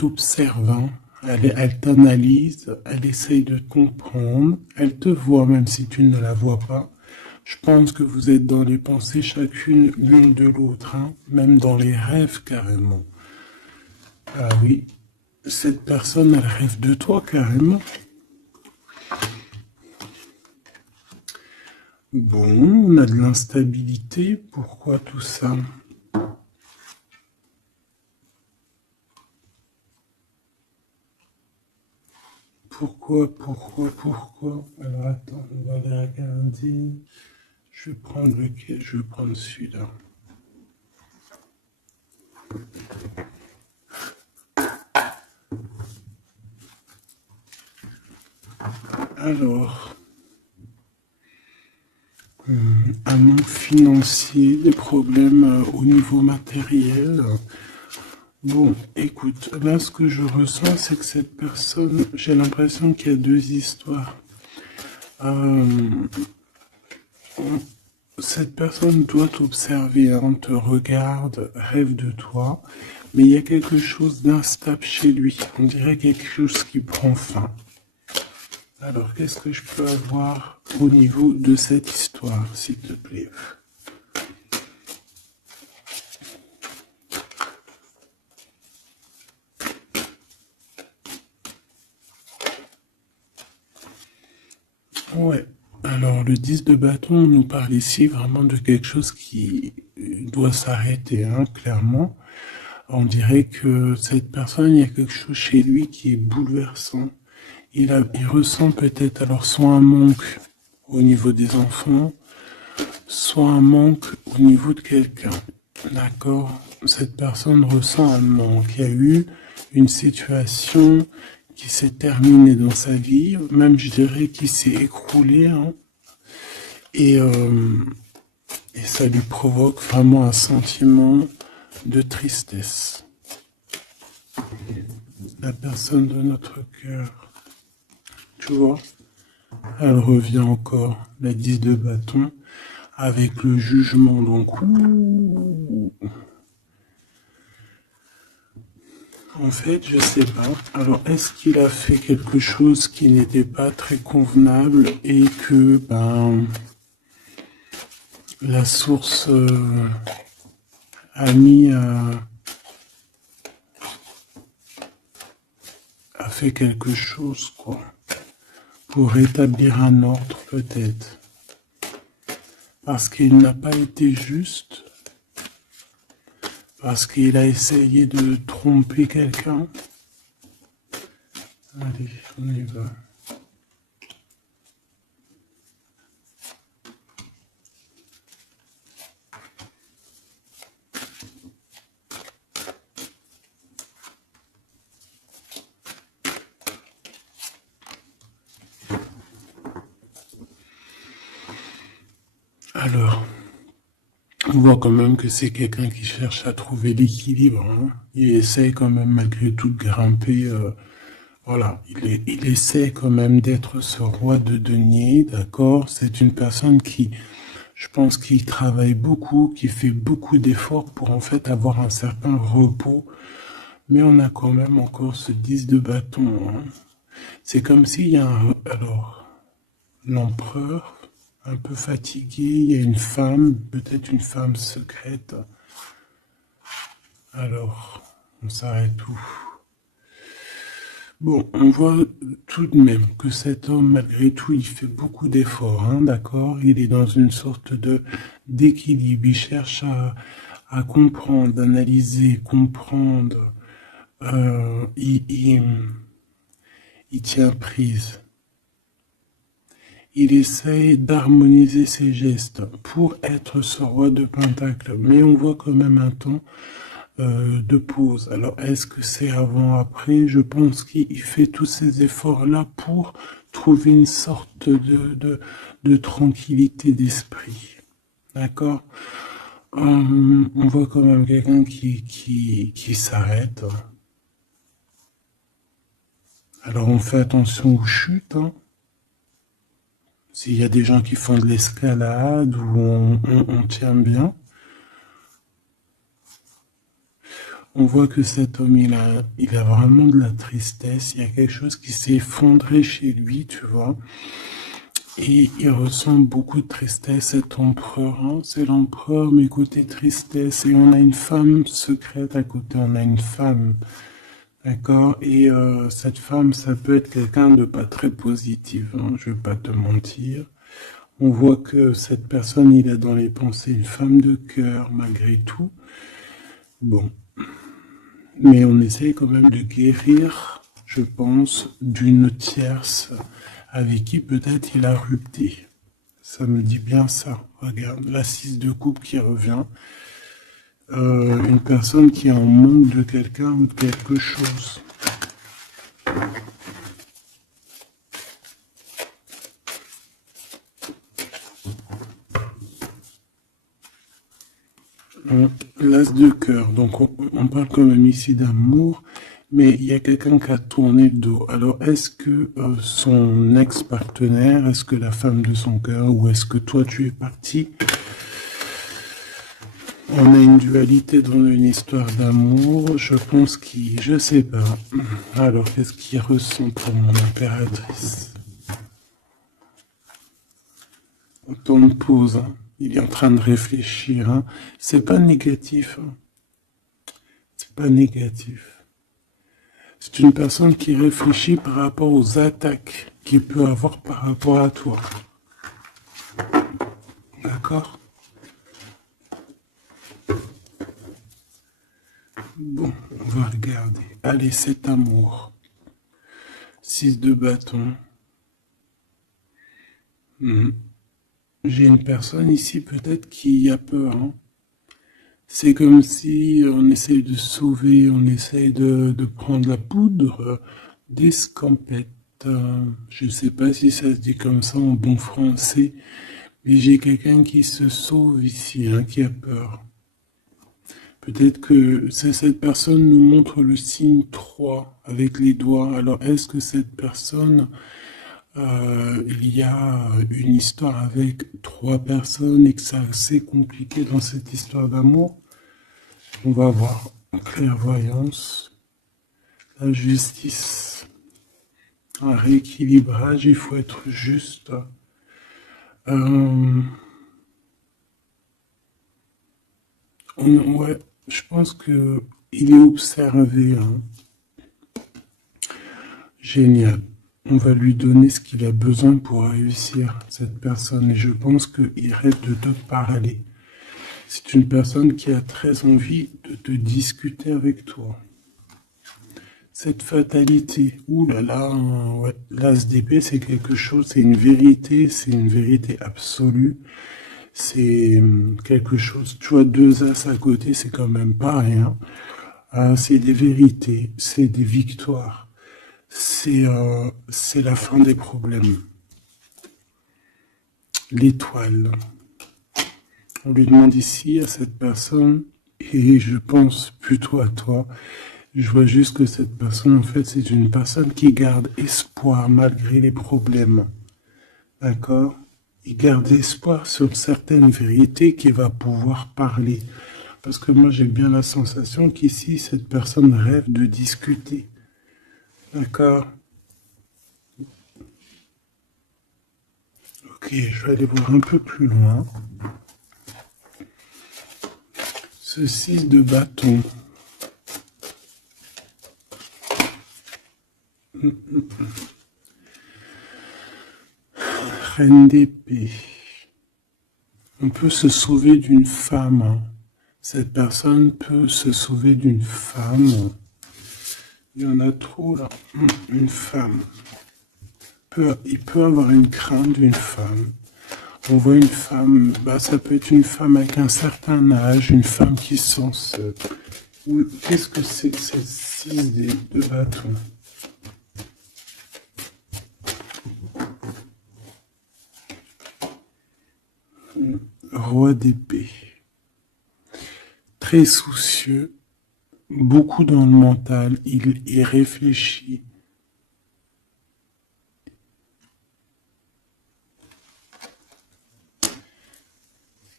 t'observe, hein. Elle t'analyse, elle essaye de te comprendre, elle te voit même si tu ne la vois pas. Je pense que vous êtes dans les pensées chacune l'une de l'autre, hein, même dans les rêves carrément. Ah oui, cette personne, elle rêve de toi carrément. Bon, on a de l'instabilité, pourquoi tout ça? Pourquoi? Alors attends, on va les regarder. Je vais prendre lequel? Je vais prendre celui-là. Alors, un manque financier, des problèmes au niveau matériel. Bon, écoute, là ce que je ressens, c'est que cette personne, j'ai l'impression qu'il y a deux histoires. Euh, Cette personne doit t'observer, hein, te regarde, rêve de toi, mais il y a quelque chose d'instable chez lui. On dirait quelque chose qui prend fin. Alors, qu'est-ce que je peux avoir au niveau de cette histoire, s'il te plaît? Ouais. Alors, le 10 de bâton nous parle ici vraiment de quelque chose qui doit s'arrêter, hein, clairement. On dirait que cette personne, il y a quelque chose chez lui qui est bouleversant. Il ressent peut-être alors soit un manque au niveau des enfants, soit un manque au niveau de quelqu'un. D'accord? Cette personne ressent un manque. Il y a eu une situation qui s'est terminée dans sa vie, même je dirais qui s'est écroulée, hein, et, euh, et ça lui provoque vraiment un sentiment de tristesse. La personne de notre cœur, tu vois, elle revient encore, la 10 de bâton, avec le jugement, donc, en fait, je sais pas. Alors, est-ce qu'il a fait quelque chose qui n'était pas très convenable et que, ben, la source a mis, a fait quelque chose, quoi, pour rétablir un ordre, peut-être. Parce qu'il n'a pas été juste, parce qu'il a essayé de tromper quelqu'un. Allez, on y va. Alors, on voit quand même que c'est quelqu'un qui cherche à trouver l'équilibre, hein. Il essaye quand même malgré tout de grimper. Voilà, il essaie quand même d'être ce roi de denier, d'accord? C'est une personne qui, je pense, qui travaille beaucoup, qui fait beaucoup d'efforts pour en fait avoir un certain repos. Mais on a quand même encore ce 10 de bâton, hein. C'est comme s'il y a alors, l'empereur, un peu fatigué, il y a une femme, peut-être une femme secrète. Alors, on s'arrête où? Bon, on voit tout de même que cet homme, malgré tout, il fait beaucoup d'efforts, hein, d'accord? Il est dans une sorte de d'équilibre. Il cherche à comprendre, analyser, comprendre. Euh, il, il, il tient prise. Il essaye d'harmoniser ses gestes pour être ce roi de Pentacle. Mais on voit quand même un temps de pause. Alors, est-ce que c'est avant, après? Je pense qu'il fait tous ces efforts-là pour trouver une sorte de tranquillité d'esprit. D'accord? On voit quand même quelqu'un qui s'arrête. Alors, on fait attention aux chutes, hein. S'il y a des gens qui font de l'escalade ou on tient bien. On voit que cet homme, il a vraiment de la tristesse. Il y a quelque chose qui s'est effondré chez lui, tu vois. Et il ressent beaucoup de tristesse, cet empereur, hein. C'est l'empereur, mais côté tristesse. Et on a une femme secrète à côté, on a une femme. D'accord? Et cette femme, ça peut être quelqu'un de pas très positif, hein, je vais pas te mentir. On voit que cette personne, il a dans les pensées une femme de cœur, malgré tout. Bon. Mais on essaie quand même de guérir, je pense, d'une tierce avec qui peut-être il a rupté. Ça me dit bien ça. Regarde, la 6 de coupe qui revient. Une personne qui est en manque de quelqu'un ou de quelque chose. L'as de cœur. Donc on parle quand même ici d'amour, mais il y a quelqu'un qui a tourné le dos. Alors est-ce que son ex-partenaire, est-ce que la femme de son cœur, ou est-ce que toi tu es parti? On a une dualité dans une histoire d'amour. Je pense qu'il, je sais pas. Alors qu'est-ce qu'il ressent pour mon impératrice? On tourne pause, hein. Il est en train de réfléchir, hein. C'est pas négatif, hein. C'est pas négatif. C'est une personne qui réfléchit par rapport aux attaques qu'il peut avoir par rapport à toi. D'accord? Bon, on va regarder. Allez, cet amour. 6 de bâton. J'ai une personne ici peut-être qui a peur, hein. C'est comme si on essaye de sauver, on essaye de prendre la poudre d'escampette. Je ne sais pas si ça se dit comme ça en bon français, mais j'ai quelqu'un qui se sauve ici, hein, qui a peur. Peut-être que cette personne nous montre le signe 3 avec les doigts. Alors est-ce que cette personne, il y a une histoire avec 3 personnes et que c'est assez compliqué dans cette histoire d'amour? On va voir. Clairvoyance, la justice, un rééquilibrage, il faut être juste. Ouais, je pense que il est observé, hein. Génial. On va lui donner ce qu'il a besoin pour réussir, cette personne. Et je pense qu'il rêve de te parler. C'est une personne qui a très envie de te discuter avec toi. Cette fatalité, ouh là là, ouais. L'as d'épée, c'est quelque chose, c'est une vérité absolue. C'est quelque chose, tu vois, 2 as à côté, c'est quand même pas rien. C'est des vérités, c'est des victoires. C'est la fin des problèmes. L'étoile. On lui demande ici à cette personne, et je pense plutôt à toi. Je vois juste que cette personne, en fait, c'est une personne qui garde espoir malgré les problèmes. D'accord? Il garde espoir sur certaines vérités qu'il va pouvoir parler. Parce que moi, j'ai bien la sensation qu'ici, cette personne rêve de discuter. D'accord? Ok, je vais aller voir un peu plus loin. Ce 6 de bâton. Reine d'épée. On peut se sauver d'une femme, hein. Cette personne peut se sauver d'une femme. Il y en a trop là. Une femme. Il peut avoir une crainte d'une femme. On voit une femme, bah, ça peut être une femme avec un certain âge, une femme qui se sent seule. Qu'est-ce que c'est que ces 6 de bâton? Roi d'épée. Très soucieux, beaucoup dans le mental, il réfléchit.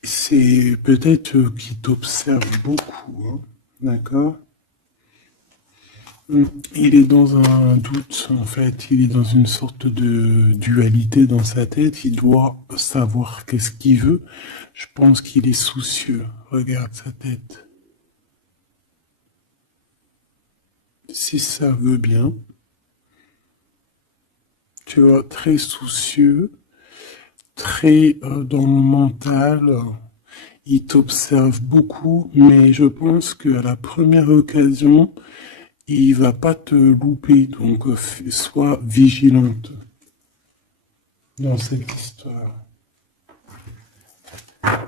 C'est peut-être qu'il t'observe beaucoup, hein, d'accord? Il est dans un doute, en fait. Il est dans une sorte de dualité dans sa tête. Il doit savoir qu'est-ce qu'il veut. Je pense qu'il est soucieux. Regarde sa tête. Si ça veut bien, tu vois, très soucieux, très dans le mental. Il t'observe beaucoup, mais je pense qu'à la première occasion, il va pas te louper. Donc, sois vigilante dans cette histoire. Un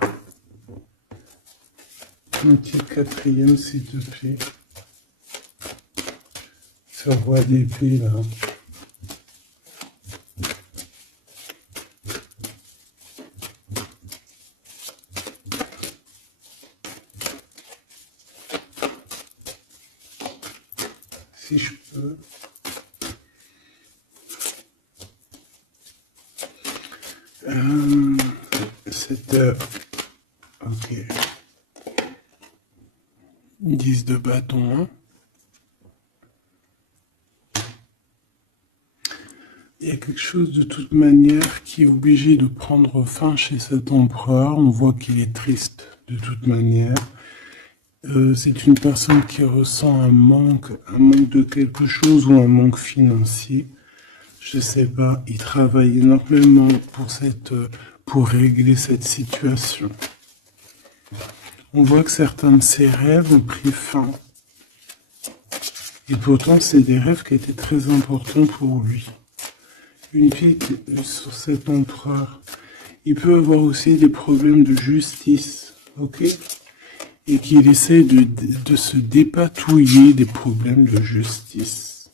petit quatrième, s'il te plaît. Ce roi d'épée, là. Si je peux. Cette... ok. 10 de bâton, hein. Il y a quelque chose de toute manière qui est obligé de prendre fin chez cet empereur. On voit qu'il est triste de toute manière. C'est une personne qui ressent un manque de quelque chose ou un manque financier. Je sais pas, il travaille énormément pour régler cette situation. On voit que certains de ses rêves ont pris fin. Et pourtant, c'est des rêves qui étaient très importants pour lui. Une fille sur cet empereur. Il peut avoir aussi des problèmes de justice, ok? Et qu'il essaie de se dépatouiller des problèmes de justice.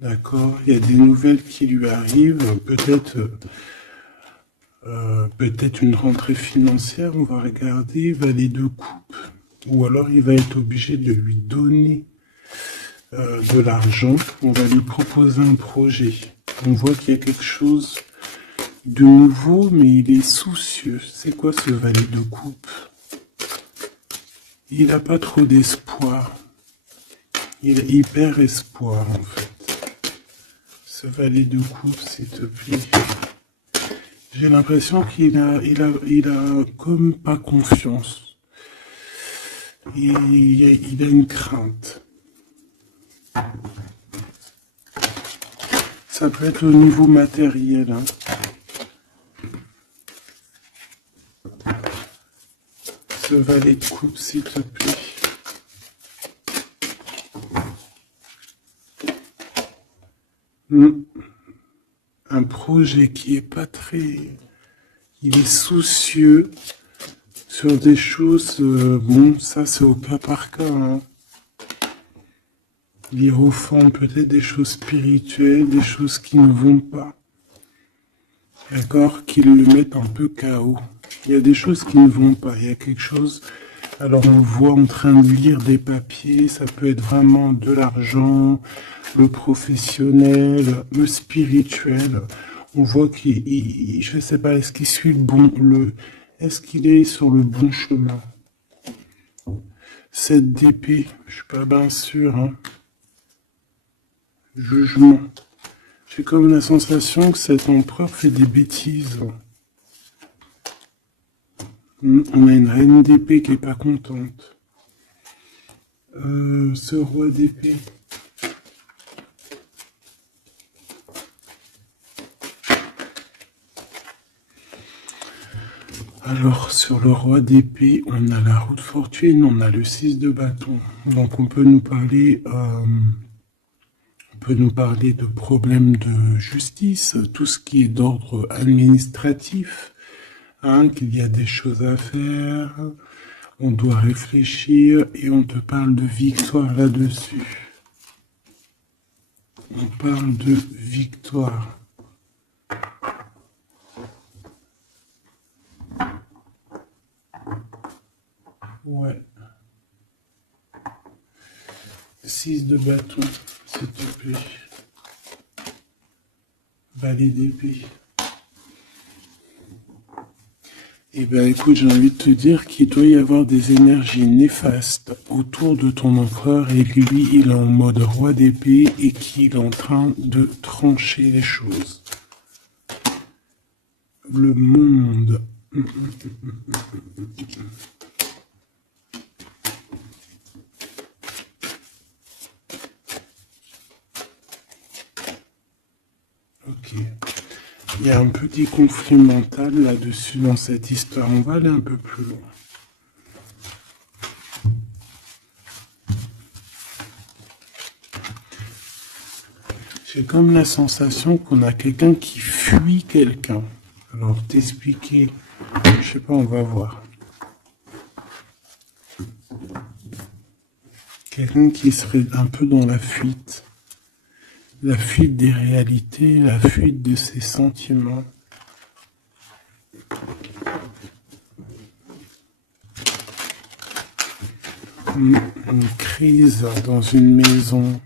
D'accord, il y a des nouvelles qui lui arrivent, peut-être une rentrée financière, on va regarder, valet de coupe, ou alors il va être obligé de lui donner de l'argent, on va lui proposer un projet. On voit qu'il y a quelque chose de nouveau, mais il est soucieux. C'est quoi ce valet de coupe? Il n'a pas trop d'espoir. Il a hyper espoir, en fait. Ce valet de coupe, s'il te plaît. J'ai l'impression qu'il a comme pas confiance. Il a une crainte. Ça peut être au niveau matériel, hein. Ce valet de coupe, s'il te plaît. Un projet qui est pas très... Il est soucieux sur des choses... bon, ça c'est au cas par cas, hein. Il refond peut-être des choses spirituelles, des choses qui ne vont pas. D'accord? Qui le mettent un peu KO. Il y a des choses qui ne vont pas. Il y a quelque chose... Alors on le voit en train de lire des papiers, ça peut être vraiment de l'argent, le professionnel, le spirituel. On voit qu'il, je sais pas, est-ce qu'il suit est-ce qu'il est sur le bon chemin? Cette d'épée, je suis pas bien sûr, hein. Jugement. J'ai comme la sensation que cet empereur fait des bêtises. On a une reine d'épée qui est pas contente. Ce roi d'épée. Alors, sur le roi d'épée, on a la roue de fortune, on a le 6 de bâton. Donc, on peut nous parler de problèmes de justice, tout ce qui est d'ordre administratif, hein, qu'il y a des choses à faire, on doit réfléchir et on te parle de victoire là-dessus. On parle de victoire. Ouais. 6 de bâton, s'il te plaît. Valet d'épée. Eh bien, écoute, j'ai envie de te dire qu'il doit y avoir des énergies néfastes autour de ton empereur et que lui, il est en mode roi d'épée et qu'il est en train de trancher les choses. Le monde. Ok. Il y a un petit conflit mental là-dessus dans cette histoire. On va aller un peu plus loin. J'ai comme la sensation qu'on a quelqu'un qui fuit quelqu'un. Alors, t'expliquer, je sais pas, on va voir. Quelqu'un qui serait un peu dans la fuite. La fuite des réalités, la fuite de ses sentiments. Une crise dans une maison.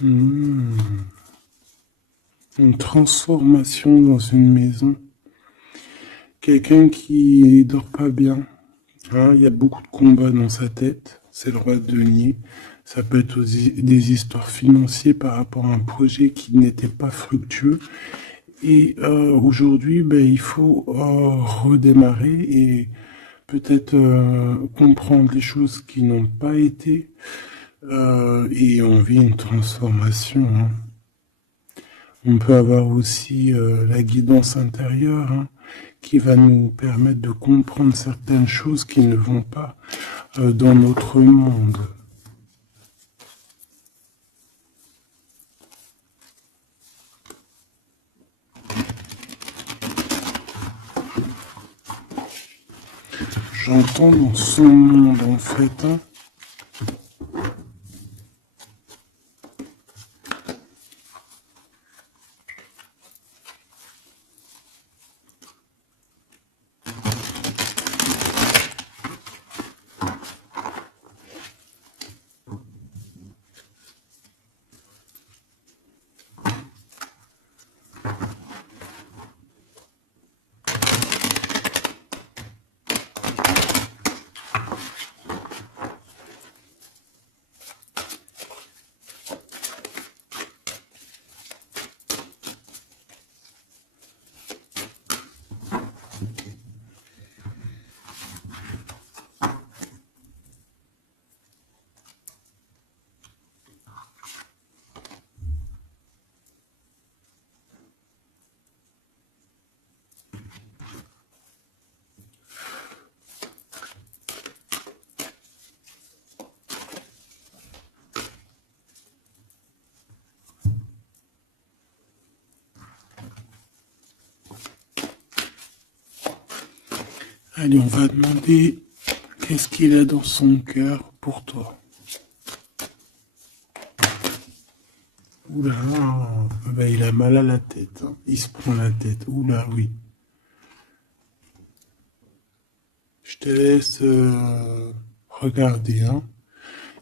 Une transformation dans une maison. Quelqu'un qui dort pas bien. Hein, il y a beaucoup de combats dans sa tête. C'est le roi de denier. Ça peut être aussi des histoires financières par rapport à un projet qui n'était pas fructueux. Et aujourd'hui, ben, il faut redémarrer et peut-être comprendre les choses qui n'ont pas été. Et on vit une transformation. Hein. On peut avoir aussi la guidance intérieure, hein, qui va nous permettre de comprendre certaines choses qui ne vont pas dans notre monde. J'entends dans son monde en fait. Hein. Allez, on va demander qu'est-ce qu'il a dans son cœur pour toi. Oula, ben, il a mal à la tête. Hein. Il se prend la tête. Oula, oui. Je te laisse regarder. Hein.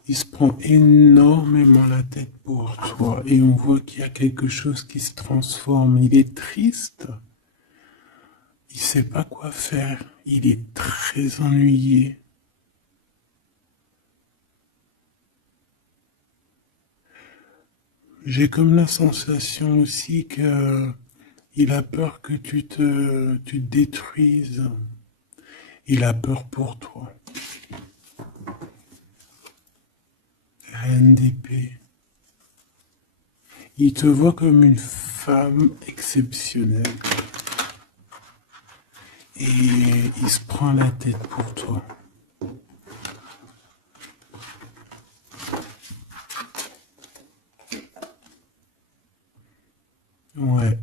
Il se prend énormément la tête pour toi. Et on voit qu'il y a quelque chose qui se transforme. Il est triste. Il sait pas quoi faire. Il est très ennuyé. J'ai comme la sensation aussi que il a peur que tu te détruises. Il a peur pour toi. Reine d'épée. Il te voit comme une femme exceptionnelle. Et il se prend la tête pour toi. Ouais.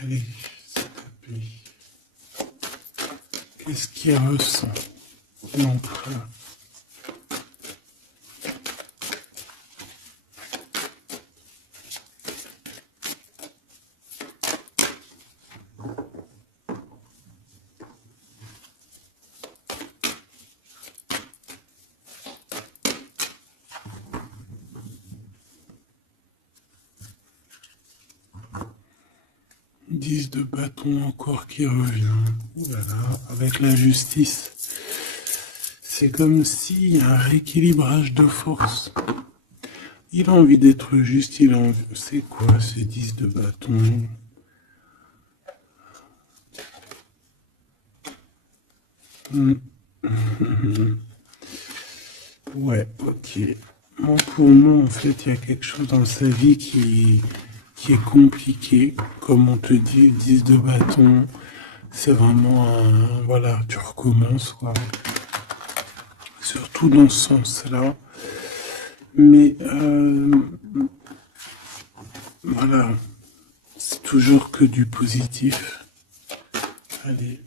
Allez, s'il te plaît. Qu'est-ce qu'il ressent, l'empereur? 10 de bâton encore qui revient. Ouh là là, avec la justice. C'est comme s'il y a un rééquilibrage de force. Il a envie d'être juste, il a envie... C'est quoi ces 10 de bâton? Ouais, ok. Bon, pour moi, en fait, il y a quelque chose dans sa vie qui est compliqué. Comme on te dit, 10 de bâton, c'est vraiment un... Voilà, tu recommences, quoi. Surtout dans ce sens-là. Mais, voilà, c'est toujours que du positif. Allez.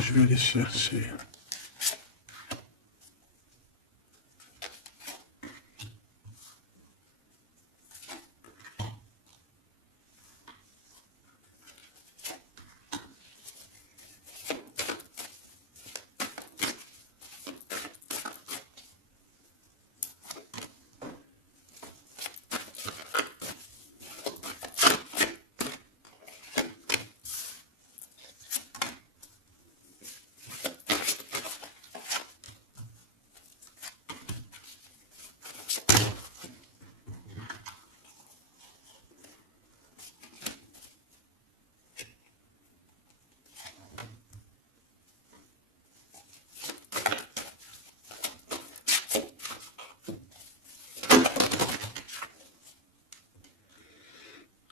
Je vais aller chercher.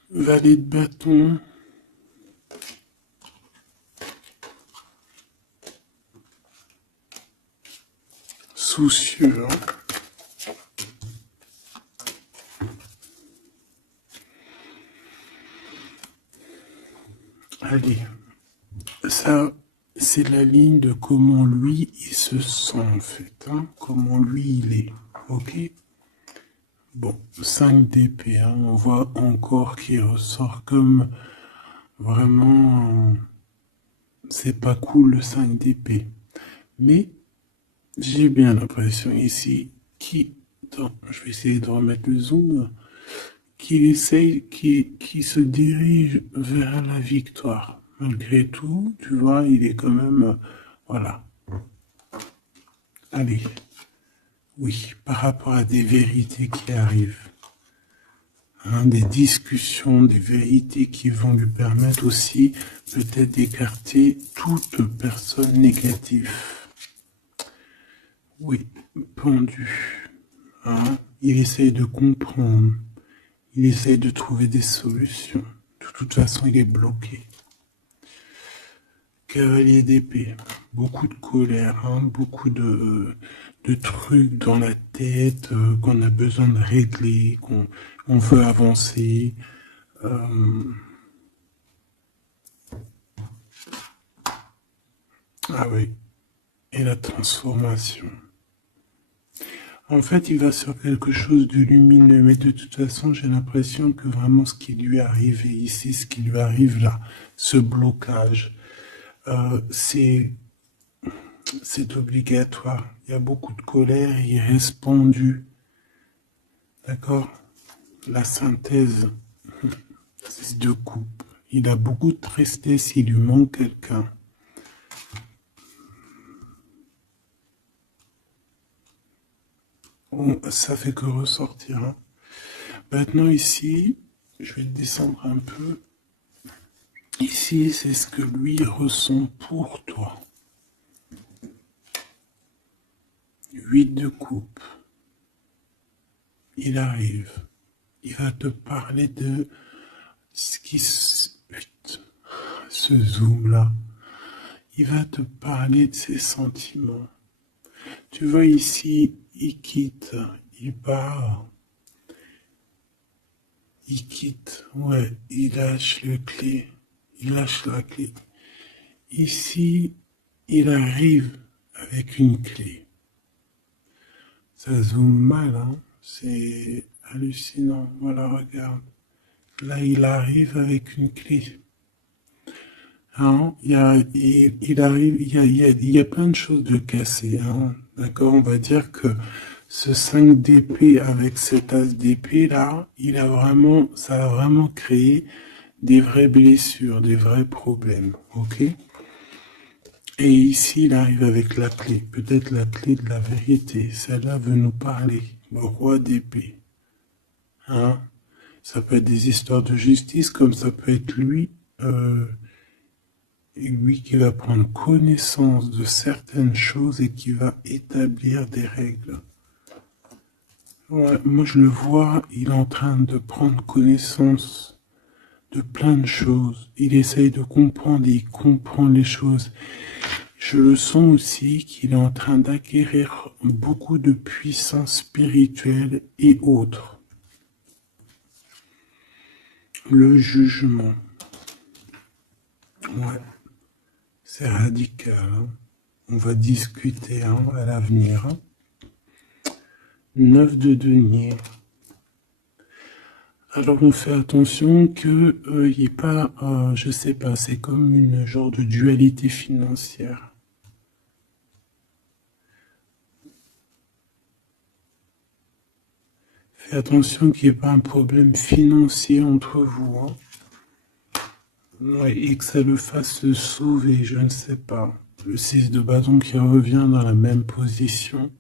Valet de bâton. Soucieux. Allez. Ça, c'est la ligne de comment lui, il se sent, en fait. Hein, comment lui, il est. Ok? Bon, 5 d'épée. Hein, on voit encore qu'il ressort comme vraiment... C'est pas cool, le 5 d'épée. Mais j'ai bien l'impression ici je vais essayer de remettre le zoom, qu'il essaye, qui se dirige vers la victoire. Malgré tout, tu vois, il est quand même, voilà. Allez, oui, par rapport à des vérités qui arrivent, hein, des discussions, des vérités qui vont lui permettre aussi peut-être d'écarter toute personne négative. Oui, pendu. Hein, il essaye de comprendre. Il essaye de trouver des solutions. De toute façon, il est bloqué. Cavalier d'épée. Beaucoup de colère, hein, beaucoup de trucs dans la tête qu'on a besoin de régler, qu'on veut avancer. Ah oui. Et la transformation. En fait, il va sur quelque chose de lumineux, mais de toute façon, j'ai l'impression que vraiment ce qui lui est arrivé ici, ce qui lui arrive là, ce blocage, c'est obligatoire. Il y a beaucoup de colère, il reste pendu. D'accord? La synthèse, c'est de coupe. Il a beaucoup de tristesse, il lui manque quelqu'un. Bon, ça fait que ressortir. Hein. Maintenant ici, je vais descendre un peu. Ici, c'est ce que lui ressent pour toi. 8 de coupe. Il arrive. Il va te parler de ce qui se zoom là. Il va te parler de ses sentiments. Tu vois ici, il quitte, il part. Il quitte, ouais, il lâche le clé. Il lâche la clé. Ici, il arrive avec une clé. Ça zoome mal, hein. C'est hallucinant. Voilà, regarde. Là, il arrive avec une clé. Hein, il arrive, il y a plein de choses de cassées. Hein. D'accord, on va dire que Ce 5 d'épée avec cet as d'épée là, ça a vraiment créé des vraies blessures, des vrais problèmes, ok? Et ici, il arrive avec la clé, peut-être la clé de la vérité. Celle-là veut nous parler, le roi d'épée. Hein? Ça peut être des histoires de justice, comme ça peut être lui qui va prendre connaissance de certaines choses et qui va établir des règles. Ouais, moi je le vois, il est en train de prendre connaissance de plein de choses. Il essaye de comprendre et il comprend les choses. Je le sens aussi qu'il est en train d'acquérir beaucoup de puissance spirituelle et autres. Le jugement. Ouais, c'est radical. Hein. On va discuter à l'avenir. 9 de denier. Alors on fait attention que il n'y ait pas, je sais pas, c'est comme une genre de dualité financière. Fais attention qu'il n'y ait pas un problème financier entre vous. Hein. Ouais, et que ça le fasse se sauver, je ne sais pas. Le 6 de bâton qui revient dans la même position.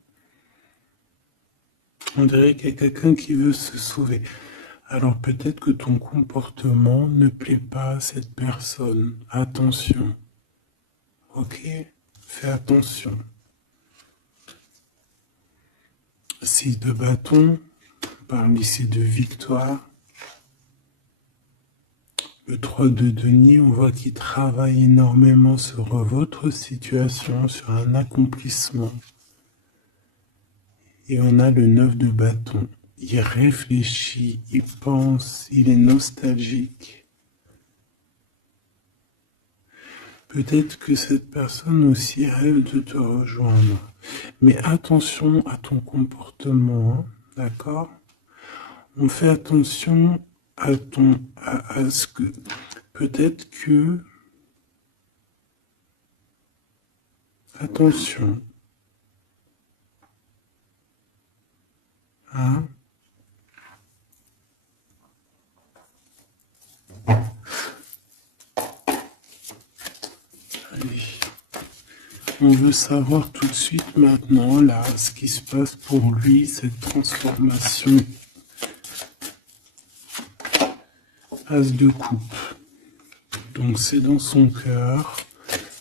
On dirait qu'il y a quelqu'un qui veut se sauver. Alors peut-être que ton comportement ne plaît pas à cette personne. Attention. Ok? Fais attention. 6 de bâton. On parle ici de victoire. Le 3 de denier, on voit qu'il travaille énormément sur votre situation, sur un accomplissement. Et on a le 9 de bâton. Il réfléchit, il pense, il est nostalgique. Peut-être que cette personne aussi rêve de te rejoindre. Mais attention à ton comportement, hein, d'accord? On fait attention à ce que peut-être que attention, hein? Allez. On veut savoir tout de suite maintenant, là, ce qui se passe pour lui, cette transformation. As de coupe. Donc c'est dans son cœur,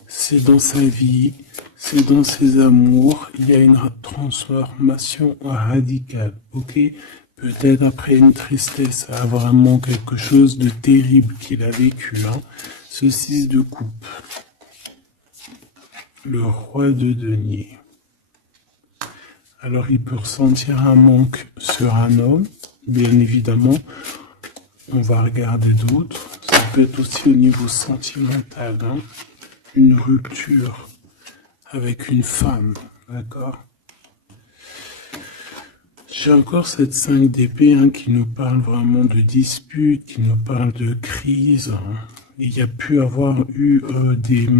c'est dans sa vie, c'est dans ses amours. Il y a une transformation radicale, ok? Peut-être après une tristesse, vraiment quelque chose de terrible qu'il a vécu. Hein. Ce 6 de coupe. Le roi de denier. Alors il peut ressentir un manque sur un homme, bien évidemment. On va regarder d'autres. Ça peut être aussi au niveau sentimental, hein, une rupture avec une femme, d'accord? J'ai encore cette 5 d'épée hein, qui nous parle vraiment de dispute, qui nous parle de crise. Hein. Il y a pu avoir eu une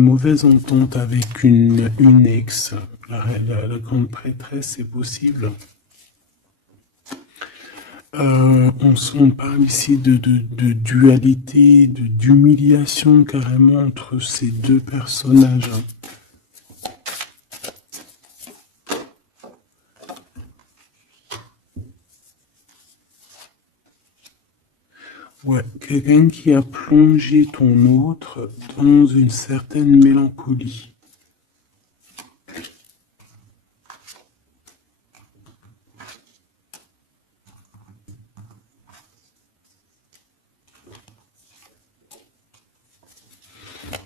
mauvaise entente avec une ex. La grande prêtresse, c'est possible. On parle ici de dualité, d'humiliation carrément entre ces deux personnages. Ouais, quelqu'un qui a plongé ton autre dans une certaine mélancolie.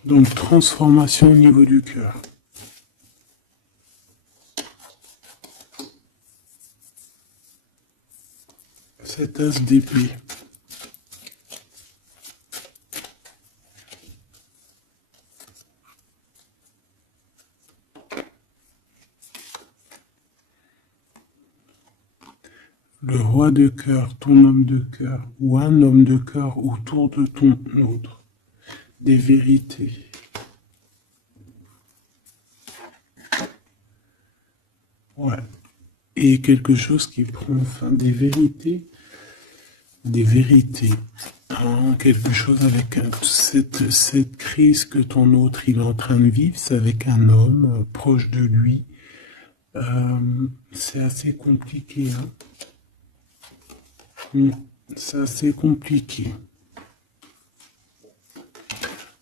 Donc, transformation au niveau du cœur. Cet as d'épée. Le roi de cœur, ton homme de cœur, ou un homme de cœur autour de ton autre. Des vérités. Ouais. et quelque chose qui prend enfin des vérités, hein, quelque chose avec cette crise que ton autre il est en train de vivre, c'est avec un homme proche de lui. C'est assez compliqué, hein. C'est assez compliqué.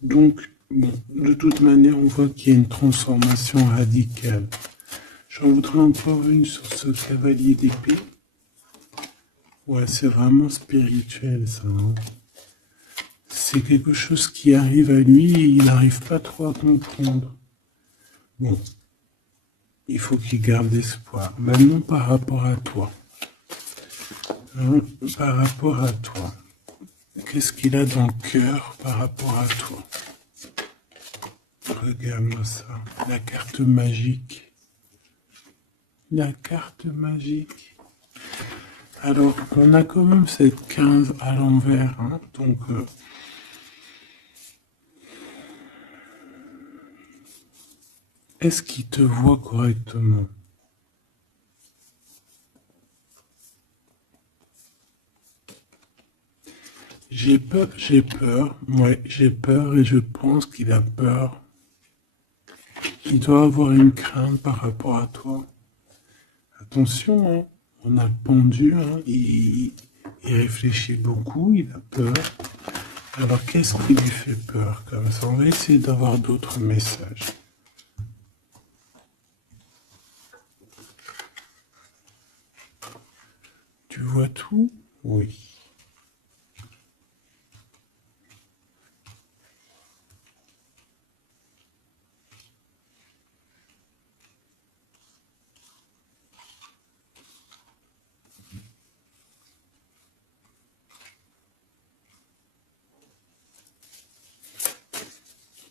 Donc, bon, de toute manière, on voit qu'il y a une transformation radicale. J'en voudrais encore une sur ce cavalier d'épée. Ouais, c'est vraiment spirituel, ça, hein. C'est quelque chose qui arrive à lui et il n'arrive pas trop à comprendre. Bon, il faut qu'il garde espoir. Maintenant, par rapport à toi. Hein, par rapport à toi. Qu'est-ce qu'il a dans le cœur par rapport à toi? Regarde-moi ça. La carte magique. La carte magique. Alors, on a quand même cette 15 à l'envers, hein, donc est-ce qu'il te voit correctement? J'ai peur, ouais, j'ai peur et je pense qu'il a peur. Il doit avoir une crainte par rapport à toi. Attention, hein, on a le pendu, hein, il réfléchit beaucoup, il a peur. Alors qu'est-ce qui lui fait peur comme ça? On va essayer d'avoir d'autres messages. Tu vois tout? Oui.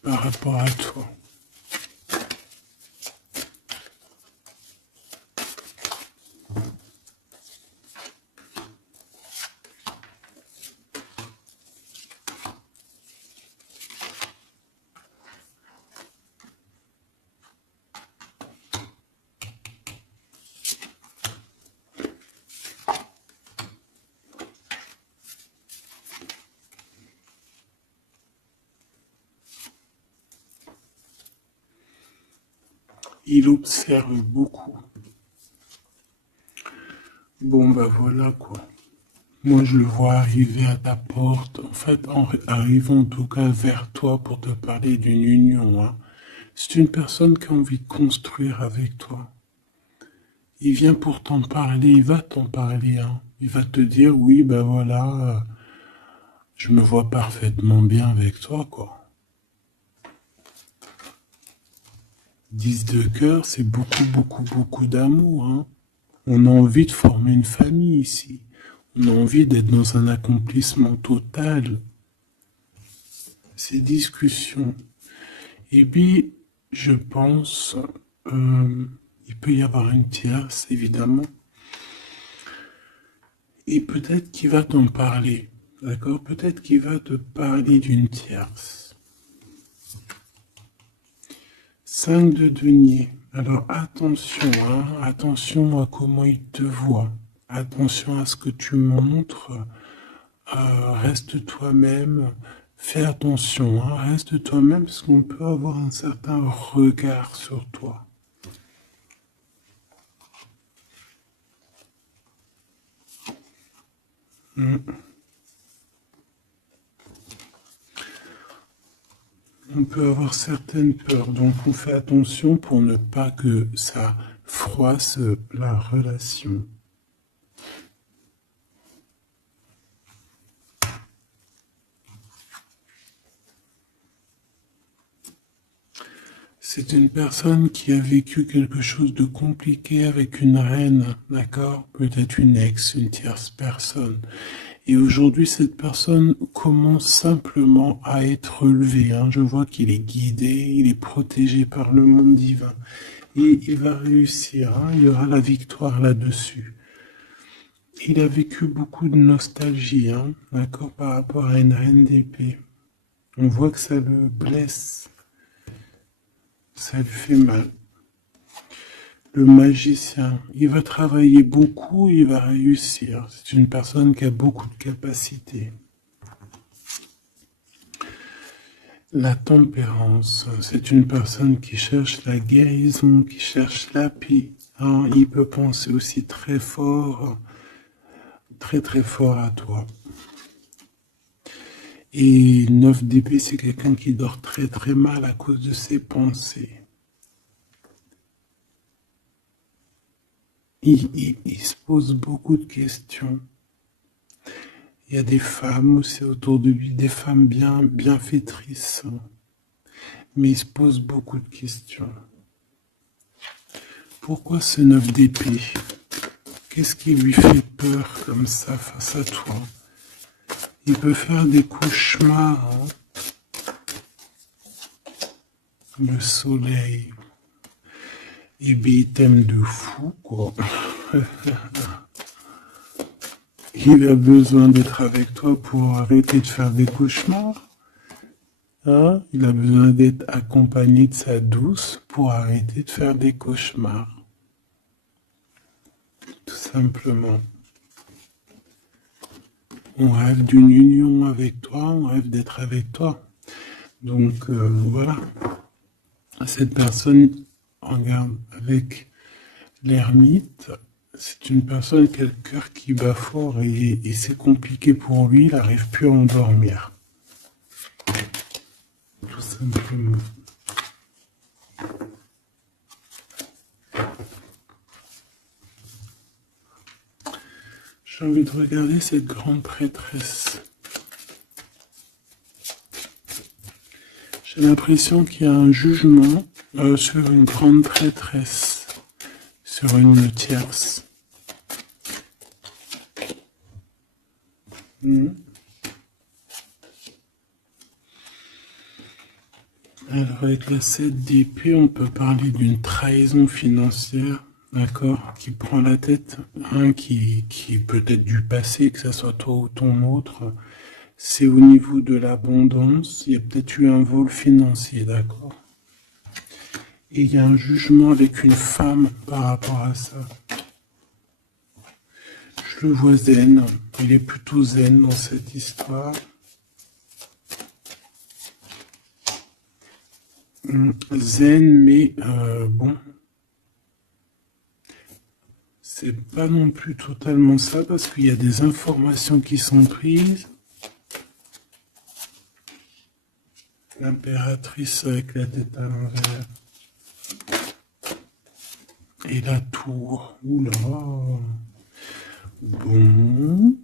Par rapport à toi. Il observe beaucoup. Bon, bah voilà quoi. Moi, je le vois arriver à ta porte, en fait, en arrivant en tout cas vers toi pour te parler d'une union, hein. C'est une personne qui a envie de construire avec toi. Il vient pour t'en parler, il va t'en parler, hein. Il va te dire, oui, ben voilà, je me vois parfaitement bien avec toi, quoi. 10 de cœur, c'est beaucoup, beaucoup, beaucoup d'amour, hein. On a envie de former une famille ici. On a envie d'être dans un accomplissement total. Ces discussions. Et puis, je pense, il peut y avoir une tierce, évidemment. Et peut-être qu'il va t'en parler. D'accord? Peut-être qu'il va te parler d'une tierce. 5 de denier. Alors attention, hein, attention à comment il te voit. Attention à ce que tu montres. Reste toi-même. Fais attention, hein, reste toi-même parce qu'on peut avoir un certain regard sur toi. On peut avoir certaines peurs, donc on fait attention pour ne pas que ça froisse la relation. C'est une personne qui a vécu quelque chose de compliqué avec une reine, d'accord? Peut-être une ex, une tierce personne. Et aujourd'hui, cette personne commence simplement à être relevée, hein. Je vois qu'il est guidé, il est protégé par le monde divin. Et il va réussir, hein. Il y aura la victoire là-dessus. Il a vécu beaucoup de nostalgie, hein, d'accord, par rapport à une reine d'épée. On voit que ça le blesse. Ça lui fait mal. Le magicien, il va travailler beaucoup, il va réussir. C'est une personne qui a beaucoup de capacités. La tempérance, c'est une personne qui cherche la guérison, qui cherche la paix. Hein, il peut penser aussi très fort, très très fort à toi. Et 9 d'épée, c'est quelqu'un qui dort très très mal à cause de ses pensées. Il se pose beaucoup de questions. Il y a des femmes aussi autour de lui, des femmes bienfaitrices. Mais il se pose beaucoup de questions. Pourquoi ce 9 d'épée? Qu'est-ce qui lui fait peur comme ça face à toi? Il peut faire des cauchemars. Hein. Le soleil. Et bien, il t'aime de fou, quoi. Il a besoin d'être avec toi pour arrêter de faire des cauchemars. Hein? Il a besoin d'être accompagné de sa douce pour arrêter de faire des cauchemars. Tout simplement. On rêve d'une union avec toi, on rêve d'être avec toi. Donc voilà. Cette personne, regarde, avec l'ermite, c'est une personne qui a le cœur qui bat fort et c'est compliqué pour lui, il n'arrive plus à endormir. Tout simplement. J'ai envie de regarder cette grande prêtresse. J'ai l'impression qu'il y a un jugement sur une grande prêtresse, sur une tierce. Alors avec la 7 d'épée, on peut parler d'une trahison financière, d'accord, qui prend la tête, hein, qui peut être du passé, que ce soit toi ou ton autre. C'est au niveau de l'abondance, il y a peut-être eu un vol financier, d'accord. Et il y a un jugement avec une femme par rapport à ça. Je le vois zen, il est plutôt zen dans cette histoire. Zen, mais bon, c'est pas non plus totalement ça parce qu'il y a des informations qui sont prises. L'impératrice avec la tête à l'envers. Et la tour. Oula. Bon.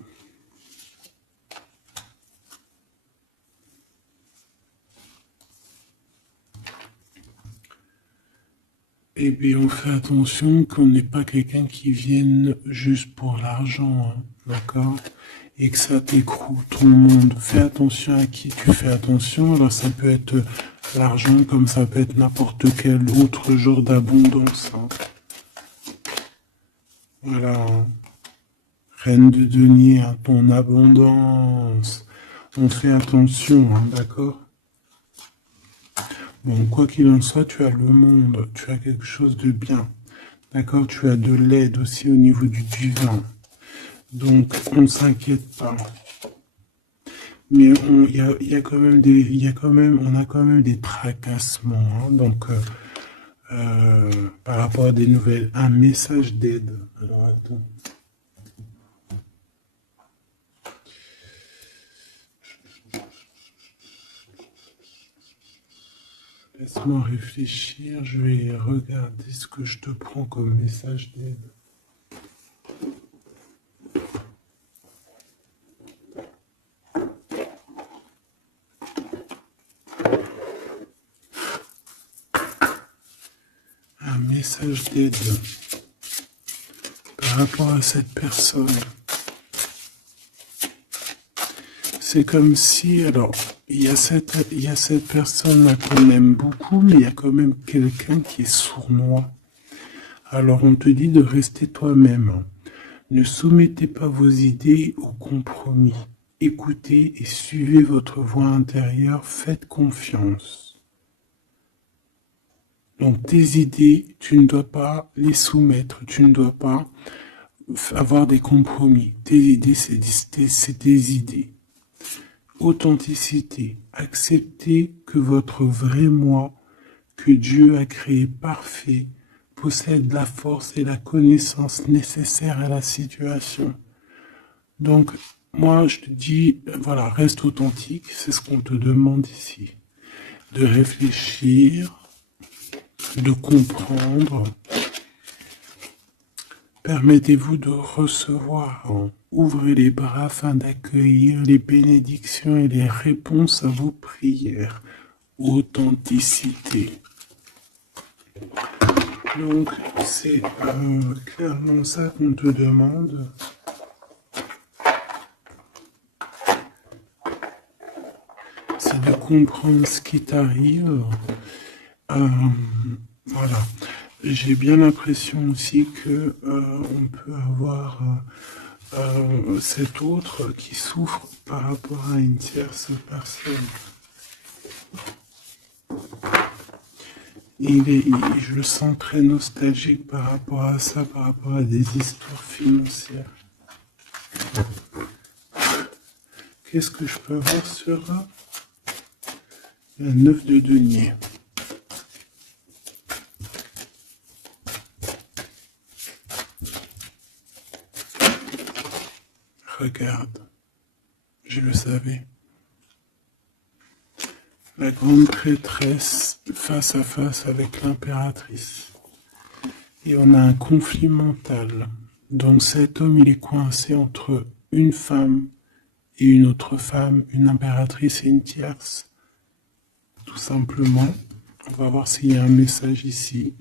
Eh bien, on fait attention qu'on n'ait pas quelqu'un qui vienne juste pour l'argent, hein, d'accord? Et que ça t'écroule ton monde. Fais attention à qui tu fais attention. Alors, ça peut être l'argent comme ça peut être n'importe quel autre genre d'abondance. Hein. Voilà. Hein. Reine de denier, hein, ton abondance. On fait attention, hein, d'accord? Bon, quoi qu'il en soit, tu as le monde, tu as quelque chose de bien. D'accord? Tu as de l'aide aussi au niveau du divin. Donc, on ne s'inquiète pas. Mais il y a quand même on a quand même des tracassements. Hein, donc, par rapport à des nouvelles, un message d'aide. Alors, attends. Laisse-moi réfléchir, je vais regarder ce que je te prends comme message d'aide. Un message d'aide par rapport à cette personne. C'est comme si, alors, il y a cette personne-là qu'on aime beaucoup, mais il y a quand même quelqu'un qui est sournois. Alors on te dit de rester toi-même. Ne soumettez pas vos idées au compromis. Écoutez et suivez votre voix intérieure, faites confiance. Donc tes idées, tu ne dois pas les soumettre, tu ne dois pas avoir des compromis. Tes idées, c'est tes idées. Authenticité, accepter que votre vrai moi, que Dieu a créé parfait, possède la force et la connaissance nécessaires à la situation. Donc, moi, je te dis, voilà, reste authentique, c'est ce qu'on te demande ici. De réfléchir, de comprendre. Permettez-vous de recevoir. Ouvrez les bras afin d'accueillir les bénédictions et les réponses à vos prières. Authenticité. Donc, c'est clairement ça qu'on te demande. C'est de comprendre ce qui t'arrive. Voilà. J'ai bien l'impression aussi que on peut avoir cet autre qui souffre par rapport à une tierce personne. Je le sens très nostalgique par rapport à ça, par rapport à des histoires financières. Qu'est-ce que je peux voir sur la 9 de denier? Regarde, je le savais. La grande prêtresse face à face avec l'impératrice. Et on a un conflit mental. Donc cet homme, il est coincé entre une femme et une autre femme, une impératrice et une tierce. Tout simplement. On va voir s'il y a un message ici.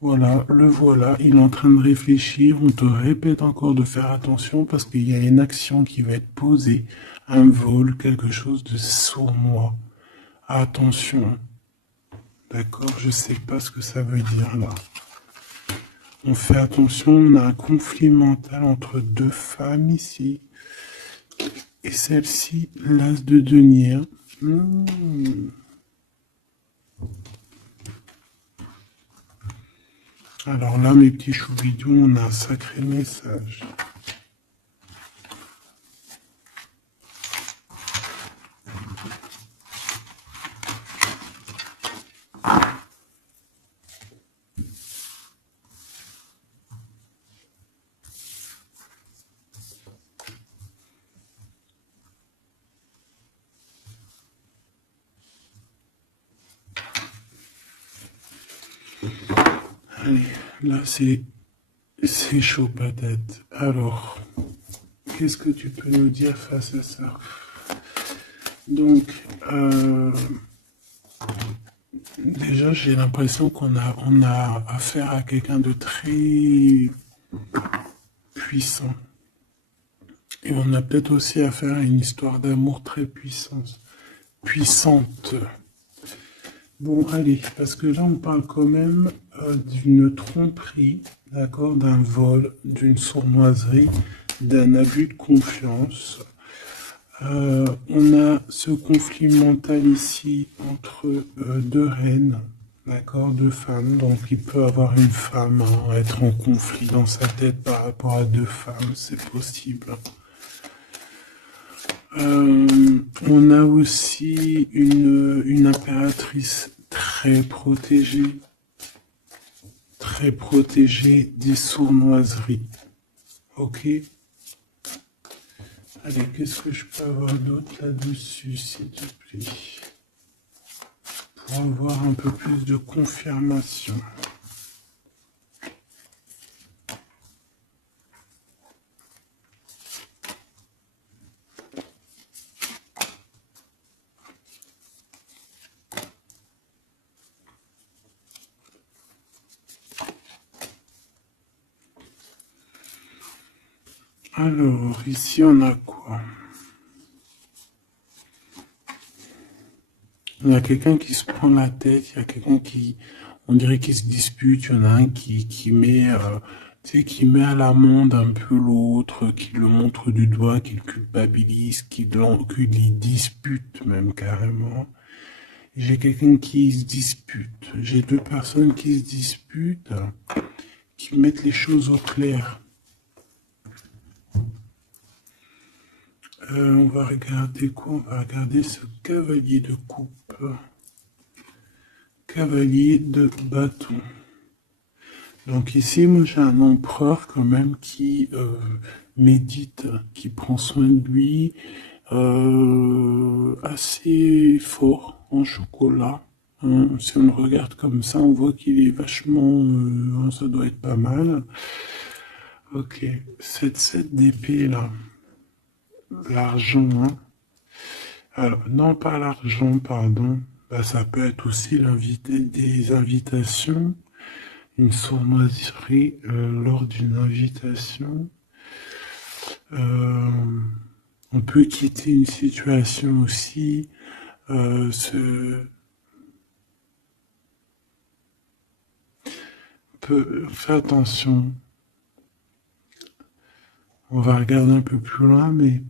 Voilà, le voilà, il est en train de réfléchir. On te répète encore de faire attention parce qu'il y a une action qui va être posée. Un vol, quelque chose de sournois. Attention. D'accord, je sais pas ce que ça veut dire là. On fait attention, on a un conflit mental entre deux femmes ici. Et celle-ci, l'as de denier. Alors là, mes petits choubidous, on a un sacré message. Allez, là c'est chaud patate. Alors, qu'est-ce que tu peux nous dire face à ça? Donc, déjà j'ai l'impression qu'on a affaire à quelqu'un de très puissant. Et on a peut-être aussi affaire à une histoire d'amour très puissante. Bon, allez, parce que là, on parle quand même d'une tromperie, d'accord, d'un vol, d'une sournoiserie, d'un abus de confiance. On a ce conflit mental ici entre deux reines, d'accord, deux femmes. Donc, il peut avoir une femme, être en conflit dans sa tête par rapport à deux femmes, c'est possible. On a aussi une impératrice très protégée des sournoiseries. Ok. Allez, qu'est-ce que je peux avoir d'autre là-dessus, s'il te plaît, pour avoir un peu plus de confirmation. Alors, ici, on a quoi? Il y a quelqu'un qui se prend la tête, il y a quelqu'un qui, on dirait qu'il se dispute, il y en a un qui met, qui met à l'amende un peu l'autre, qui le montre du doigt, qui le culpabilise, qui le dispute même carrément. J'ai quelqu'un qui se dispute. J'ai deux personnes qui se disputent, qui mettent les choses au clair. On va regarder quoi? On va regarder ce cavalier de coupe. Cavalier de bâton. Donc ici, moi j'ai un empereur quand même qui médite, qui prend soin de lui, assez fort en chocolat. Hein. Si on le regarde comme ça, on voit qu'il est vachement... ça doit être pas mal. Ok, cette 7 d'épée là, l'argent, hein. Alors, non pas l'argent, pardon, bah, ça peut être aussi des invitations, une sournoiserie lors d'une invitation. On peut quitter une situation aussi, faire attention. On va regarder un peu plus loin, mais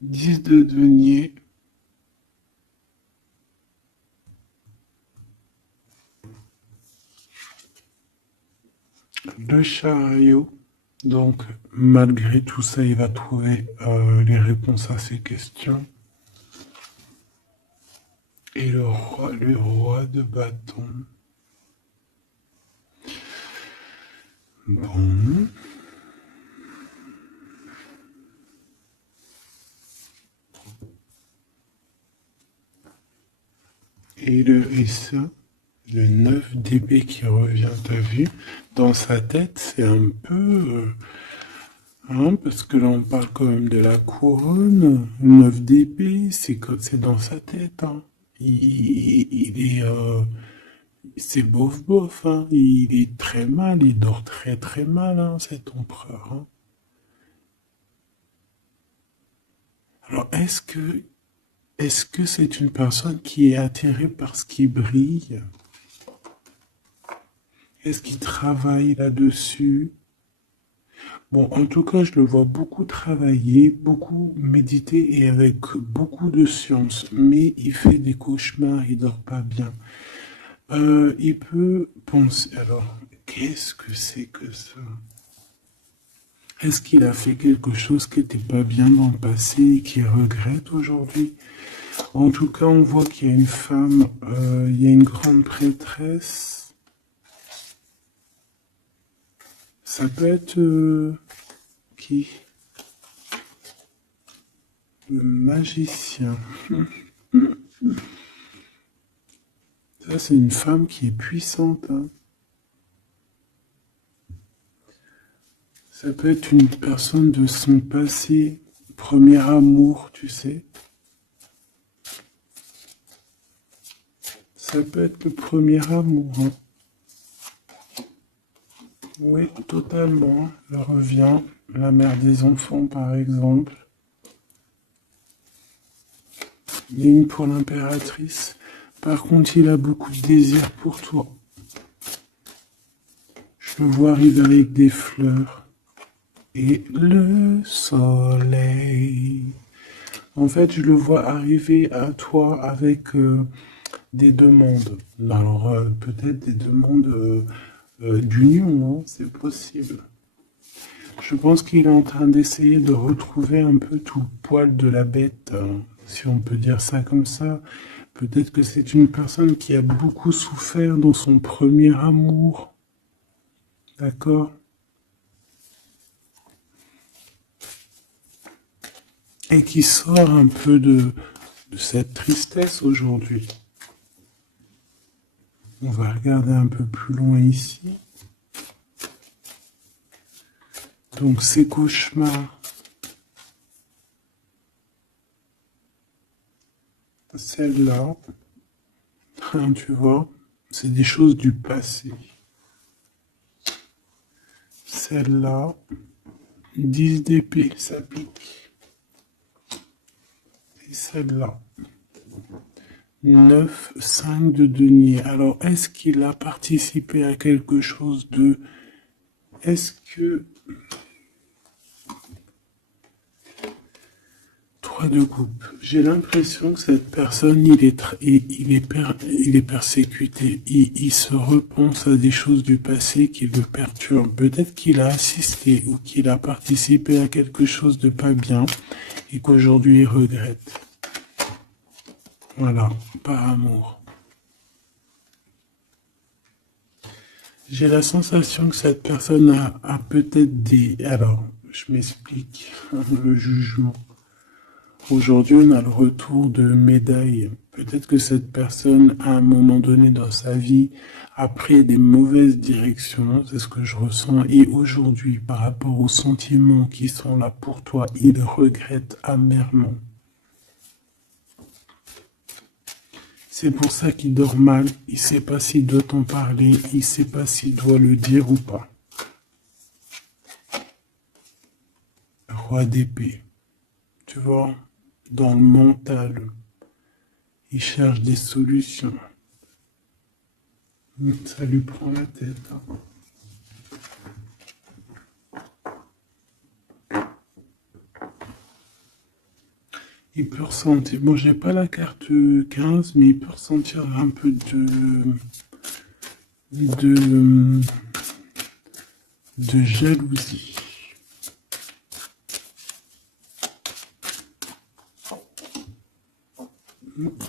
10 de denier. Le chariot. Donc, malgré tout ça, il va trouver les réponses à ses questions. Et le roi de bâton. Bon. Et ça, le 9 d'épée qui revient, t'as vu? Dans sa tête, c'est un peu... hein, parce que là, on parle quand même de la couronne. Le 9 d'épée, c'est dans sa tête. Hein. Il est... c'est bof bof. Hein. Il est très mal, il dort très très mal, hein, cet empereur. Hein. Alors, est-ce que c'est une personne qui est attirée par ce qui brille? Est-ce qu'il travaille là-dessus? Bon, en tout cas, je le vois beaucoup travailler, beaucoup méditer et avec beaucoup de science. Mais il fait des cauchemars, il dort pas bien. Il peut penser... Alors, qu'est-ce que c'est que ça? Est-ce qu'il a fait quelque chose qui n'était pas bien dans le passé et qu'il regrette aujourd'hui? En tout cas, on voit qu'il y a une femme, il y a une grande prêtresse. Ça peut être qui? Le magicien. Ça, c'est une femme qui est puissante. Hein. Ça peut être une personne de son passé, premier amour, tu sais. Ça peut être le premier amour. Hein. Oui, totalement. Elle revient. La mère des enfants, par exemple. Il y a une pour l'impératrice. Par contre, il a beaucoup de désir pour toi. Je le vois arriver avec des fleurs. Et le soleil. En fait, je le vois arriver à toi avec des demandes. Alors, peut-être des demandes d'union, hein, c'est possible. Je pense qu'il est en train d'essayer de retrouver un peu tout le poil de la bête, hein, si on peut dire ça comme ça. Peut-être que c'est une personne qui a beaucoup souffert dans son premier amour. D'accord? Et qui sort un peu de cette tristesse aujourd'hui. On va regarder un peu plus loin ici. Donc ces cauchemars, celle-là, hein, tu vois, c'est des choses du passé. Celle-là, 10 d'épée, ça pique. Et celle-là, 9, 5 de denier. Alors, est-ce qu'il a participé à quelque chose de... Est-ce que... 3 de coupe. J'ai l'impression que cette personne, il est persécuté. Il se repense à des choses du passé qui le perturbent. Peut-être qu'il a assisté ou qu'il a participé à quelque chose de pas bien et qu'aujourd'hui il regrette. Voilà, par amour. J'ai la sensation que cette personne a peut-être des... Alors, je m'explique, le jugement. Aujourd'hui, on a le retour de médaille. Peut-être que cette personne, à un moment donné dans sa vie, a pris des mauvaises directions, c'est ce que je ressens. Et aujourd'hui, par rapport aux sentiments qui sont là pour toi, il regrette amèrement. C'est pour ça qu'il dort mal. Il ne sait pas s'il doit t'en parler. Il ne sait pas s'il doit le dire ou pas. Roi d'épée. Tu vois, dans le mental, il cherche des solutions. Ça lui prend la tête. Il peut ressentir, bon, j'ai pas la carte 15, mais il peut ressentir un peu de jalousie.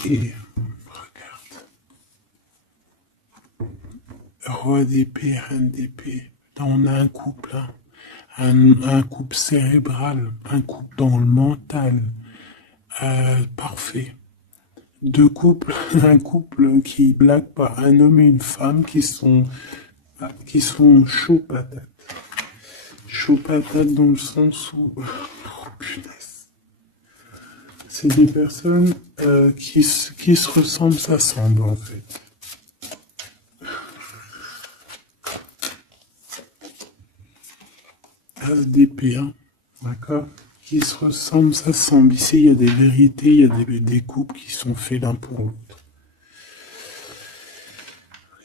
Et regarde. Roi d'épée, reine d'épée. Là, on a un couple, hein. Un couple cérébral, un couple dans le mental. Parfait. Deux couples, un couple qui blague pas, un homme et une femme qui sont chauds patates. Chauds patates dans le sens où, oh punaise. C'est des personnes qui se ressemblent, s'assemblent en fait. As d'épée, hein, d'accord? Qui se ressemblent, s'assemblent. Ici, il y a des vérités, il y a des couples qui sont faits l'un pour l'autre.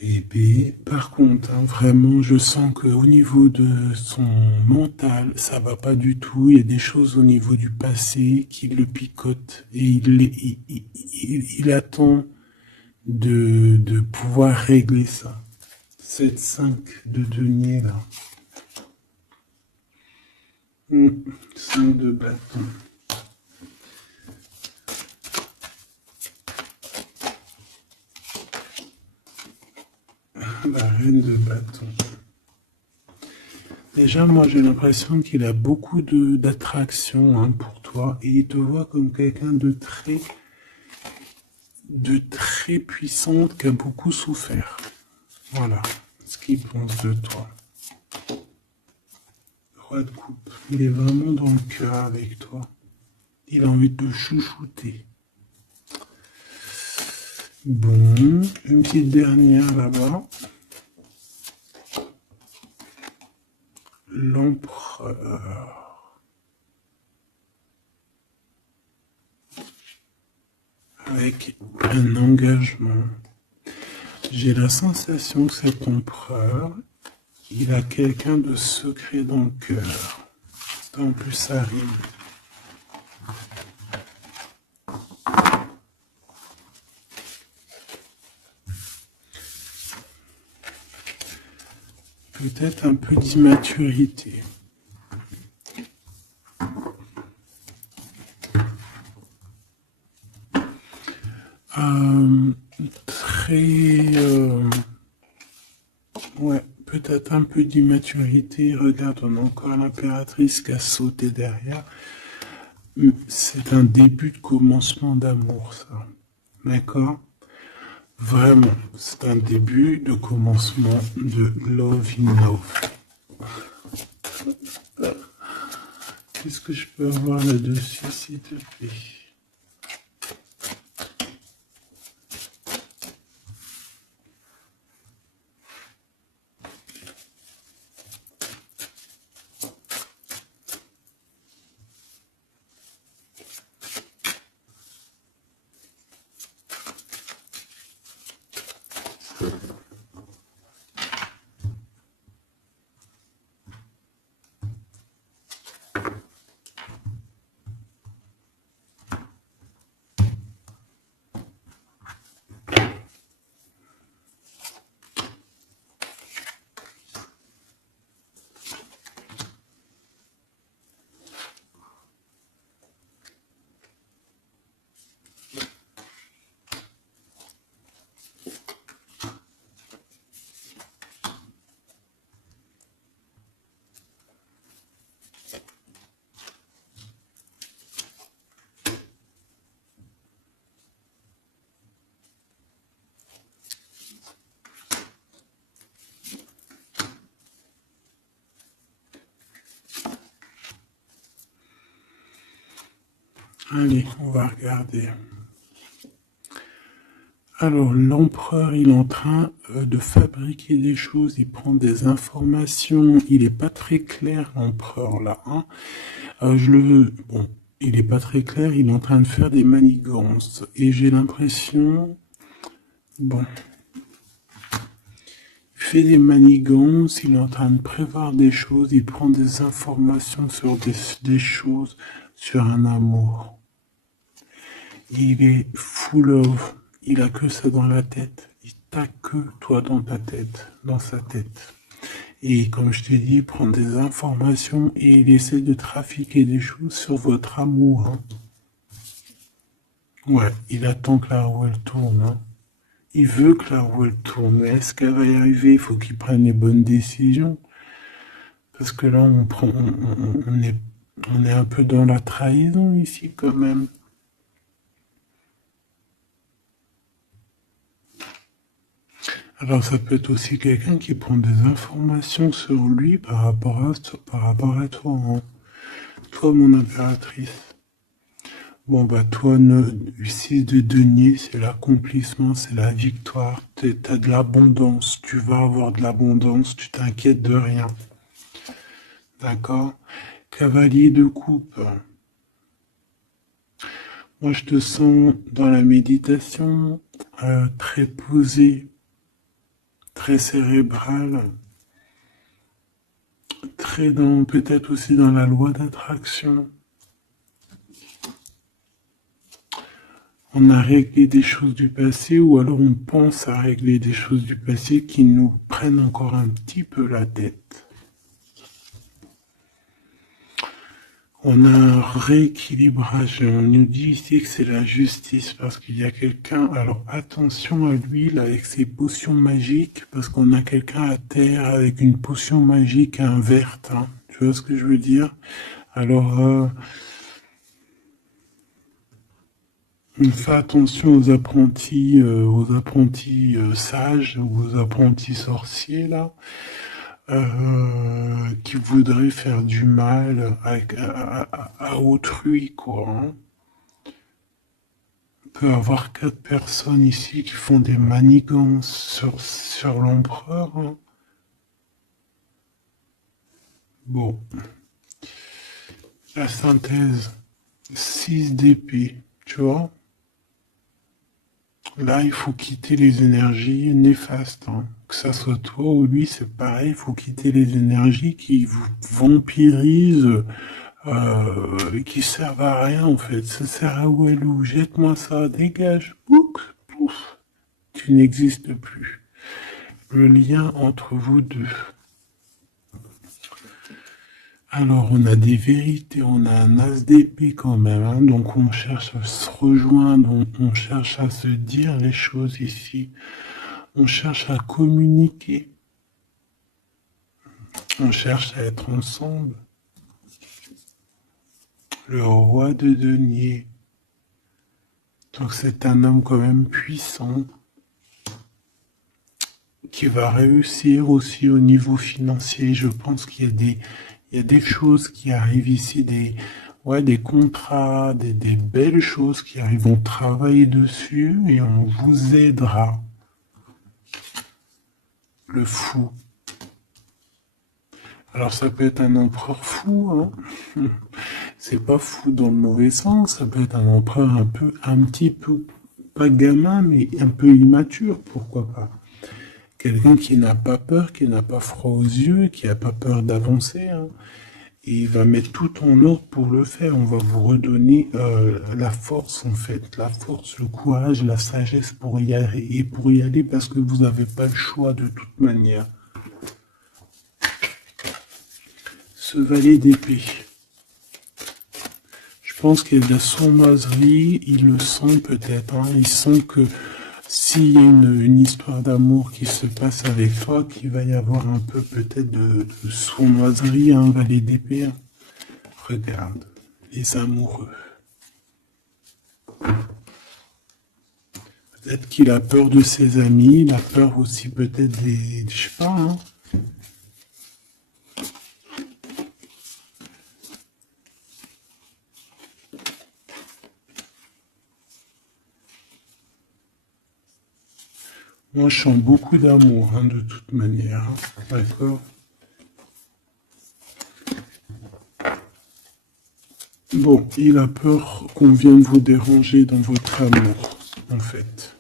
Et puis, par contre, hein, vraiment, je sens qu'au niveau de son mental, ça va pas du tout. Il y a des choses au niveau du passé qui le picotent. Et il attend de pouvoir régler ça. Cette 5 de denier, là. 5 de bâton. La reine de bâton. Déjà, moi, j'ai l'impression qu'il a beaucoup d'attraction hein, pour toi et il te voit comme quelqu'un de très puissante qui a beaucoup souffert. Voilà ce qu'il pense de toi. Roi de coupe. Il est vraiment dans le cœur avec toi. Il a envie de te chouchouter. Bon, une petite dernière là-bas. L'empereur. Avec un engagement. J'ai la sensation que cet empereur, il a quelqu'un de secret dans le cœur. En plus, ça rime. Peut-être un peu d'immaturité. Ouais, peut-être un peu d'immaturité. Regarde, on a encore l'impératrice qui a sauté derrière. C'est un début de commencement d'amour, ça. D'accord? Vraiment, c'est un début de commencement de love in love. Qu'est-ce que je peux avoir là-dessus, s'il te plaît? Allez, on va regarder. Alors, l'empereur, il est en train de fabriquer des choses, il prend des informations, il est pas très clair, l'empereur, là. Hein. Bon, il est pas très clair, il est en train de faire des manigances. Et j'ai l'impression... Bon... Il fait des manigances, il est en train de prévoir des choses, il prend des informations sur des choses, sur un amour. Il est full of, il a que ça dans la tête. Il t'a que toi dans ta tête, dans sa tête. Et comme je t'ai dit, il prend des informations et il essaie de trafiquer des choses sur votre amour. Hein. Ouais, il attend que la roue elle tourne. Hein. Il veut que la roue elle tourne. Mais est-ce qu'elle va y arriver? Il faut qu'il prenne les bonnes décisions. Parce que là, on est un peu dans la trahison ici quand même. Alors ça peut être aussi quelqu'un qui prend des informations sur lui par rapport à toi, hein. Toi mon impératrice. Bon bah toi, 6 de denier, c'est l'accomplissement, c'est la victoire, t'as de l'abondance, tu vas avoir de l'abondance, tu t'inquiètes de rien. D'accord? Cavalier de coupe. Moi je te sens dans la méditation, très posé, très cérébral, très dans, peut-être aussi dans la loi d'attraction. On a réglé des choses du passé ou alors on pense à régler des choses du passé qui nous prennent encore un petit peu la tête. On a un rééquilibrage. On nous dit ici que c'est la justice parce qu'il y a quelqu'un. Alors attention à lui là, avec ses potions magiques parce qu'on a quelqu'un à terre avec une potion magique verte. Hein. Tu vois ce que je veux dire? Alors on fait attention aux apprentis sages, aux apprentis sorciers là. Qui voudrait faire du mal à autrui, quoi. Hein. On peut avoir 4 personnes ici qui font des manigances sur l'empereur. Hein. Bon. La synthèse. 6 d'épée, tu vois. Là, il faut quitter les énergies néfastes. Hein. Que ça soit toi ou lui, c'est pareil. Il faut quitter les énergies qui vous vampirisent, qui servent à rien en fait. Ça sert à où elle ou jette-moi ça, dégage. Pouf, pouf. Tu n'existes plus. Le lien entre vous deux. Alors, on a des vérités, on a un as d'épée quand même, hein, donc on cherche à se rejoindre, on cherche à se dire les choses ici, on cherche à communiquer, on cherche à être ensemble. Le roi de denier, donc c'est un homme quand même puissant, qui va réussir aussi au niveau financier. Je pense qu'il y a des choses qui arrivent ici, des contrats, des belles choses qui arrivent. On travaille dessus et on vous aidera. Le fou. Alors ça peut être un empereur fou, hein. C'est pas fou dans le mauvais sens, ça peut être un empereur un petit peu, pas gamin, mais un peu immature, pourquoi pas. quelqu'un qui n'a pas peur, qui n'a pas froid aux yeux, qui n'a pas peur d'avancer, hein. Et il va mettre tout en ordre pour le faire. On va vous redonner la force, en fait. La force, le courage, la sagesse pour y aller. Et pour y aller parce que vous n'avez pas le choix de toute manière. Ce valet d'épée. Je pense qu'il y a de la sournoiserie. Il le sent peut-être. Hein. Il sent que s'il y a une histoire d'amour qui se passe avec toi, qu'il va y avoir un peu peut-être de sournoiserie, un valet d'épée. Hein. Regarde, les amoureux. Peut-être qu'il a peur de ses amis, il a peur aussi peut-être des... Je sais pas, hein. Moi, je sens beaucoup d'amour, hein, de toute manière. Hein. D'accord? Bon, il a peur qu'on vienne vous déranger dans votre amour, en fait.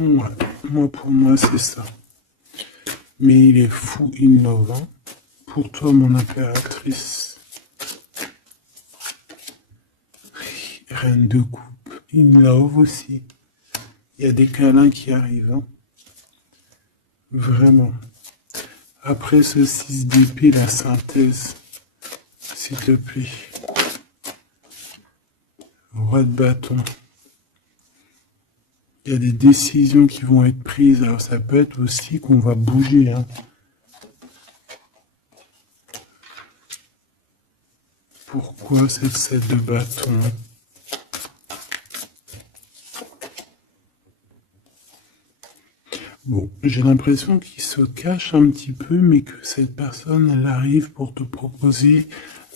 Ouais, moi, pour moi, c'est ça. Mais il est fou innovant. Pour toi, mon impératrice. Reine de coupe. In love aussi. Il y a des câlins qui arrivent. Hein. Vraiment. Après ce 6 d'épée, la synthèse. S'il te plaît. Roi de bâton. Il y a des décisions qui vont être prises. Alors ça peut être aussi qu'on va bouger. Hein. Pourquoi cette 7 de bâton? Bon, j'ai l'impression qu'il se cache un petit peu, mais que cette personne, elle arrive pour te proposer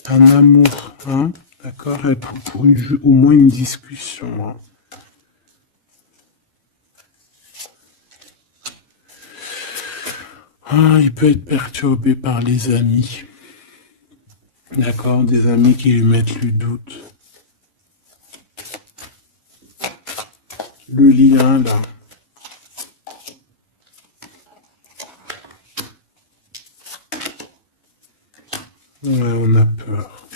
un amour, hein, d'accord, pour au moins une discussion. Hein. Ah, il peut être perturbé par les amis, d'accord, des amis qui lui mettent le doute. Le lien, là. Ouais, on a peur.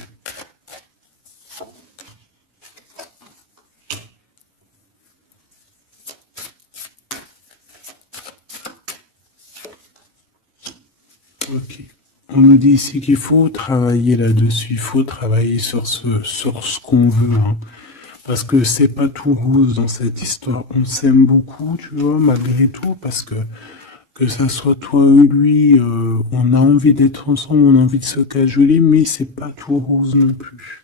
Ok. On nous dit ici qu'il faut travailler là-dessus, il faut travailler sur ce qu'on veut, hein. Parce que c'est pas tout rose dans cette histoire. On s'aime beaucoup, tu vois, malgré tout, parce que ça soit toi ou lui, on a envie d'être ensemble, on a envie de se cajoler, mais c'est pas tout rose non plus.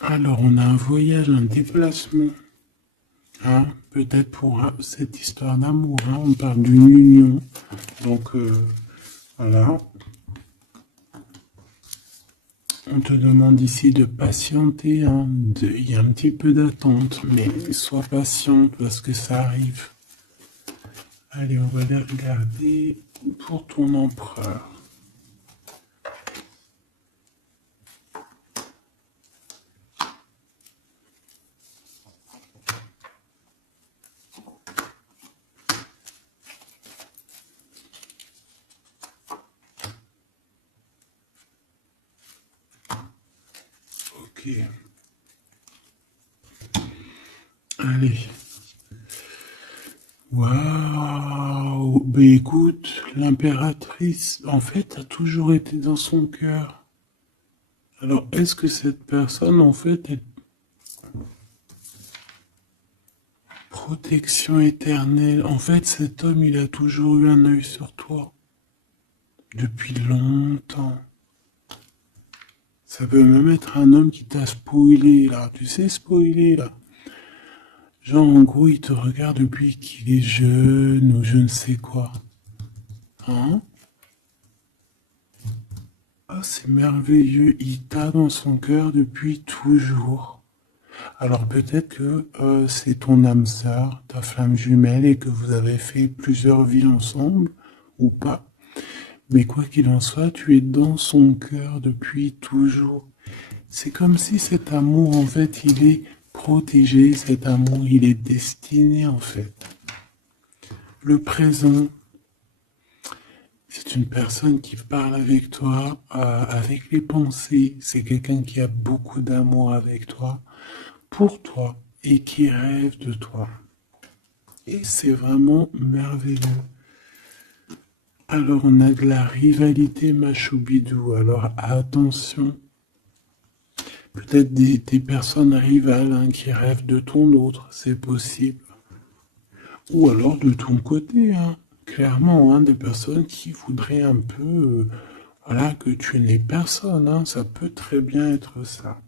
Alors, on a un voyage, un déplacement. Hein, peut-être pour cette histoire d'amour. Hein, on parle d'une union. Donc, voilà. On te demande ici de patienter. Hein, il y a un petit peu d'attente, mais sois patiente parce que ça arrive. Allez, on va les regarder pour ton empereur. Ok. Allez. Waouh. Ben écoute, l'impératrice, en fait, a toujours été dans son cœur. Alors, est-ce que cette personne, en fait, est protection éternelle? En fait, cet homme, il a toujours eu un œil sur toi. Depuis longtemps. Ça peut même être un homme qui t'a spoilé, là. Tu sais, spoiler, là. Genre, en gros, il te regarde depuis qu'il est jeune ou je ne sais quoi. Hein? Ah, c'est merveilleux. Il t'a dans son cœur depuis toujours. Alors peut-être que c'est ton âme sœur, ta flamme jumelle, et que vous avez fait plusieurs vies ensemble, ou pas. Mais quoi qu'il en soit, tu es dans son cœur depuis toujours. C'est comme si cet amour, en fait, il est protégé, cet amour, il est destiné, en fait. Le présent, c'est une personne qui parle avec toi, avec les pensées. C'est quelqu'un qui a beaucoup d'amour avec toi, pour toi, et qui rêve de toi. Et c'est vraiment merveilleux. Alors on a de la rivalité machoubidou. Alors attention, peut-être des personnes rivales hein, qui rêvent de ton autre, c'est possible. Ou alors de ton côté, hein, clairement, hein, des personnes qui voudraient un peu, voilà, que tu n'es personne. Hein, ça peut très bien être ça.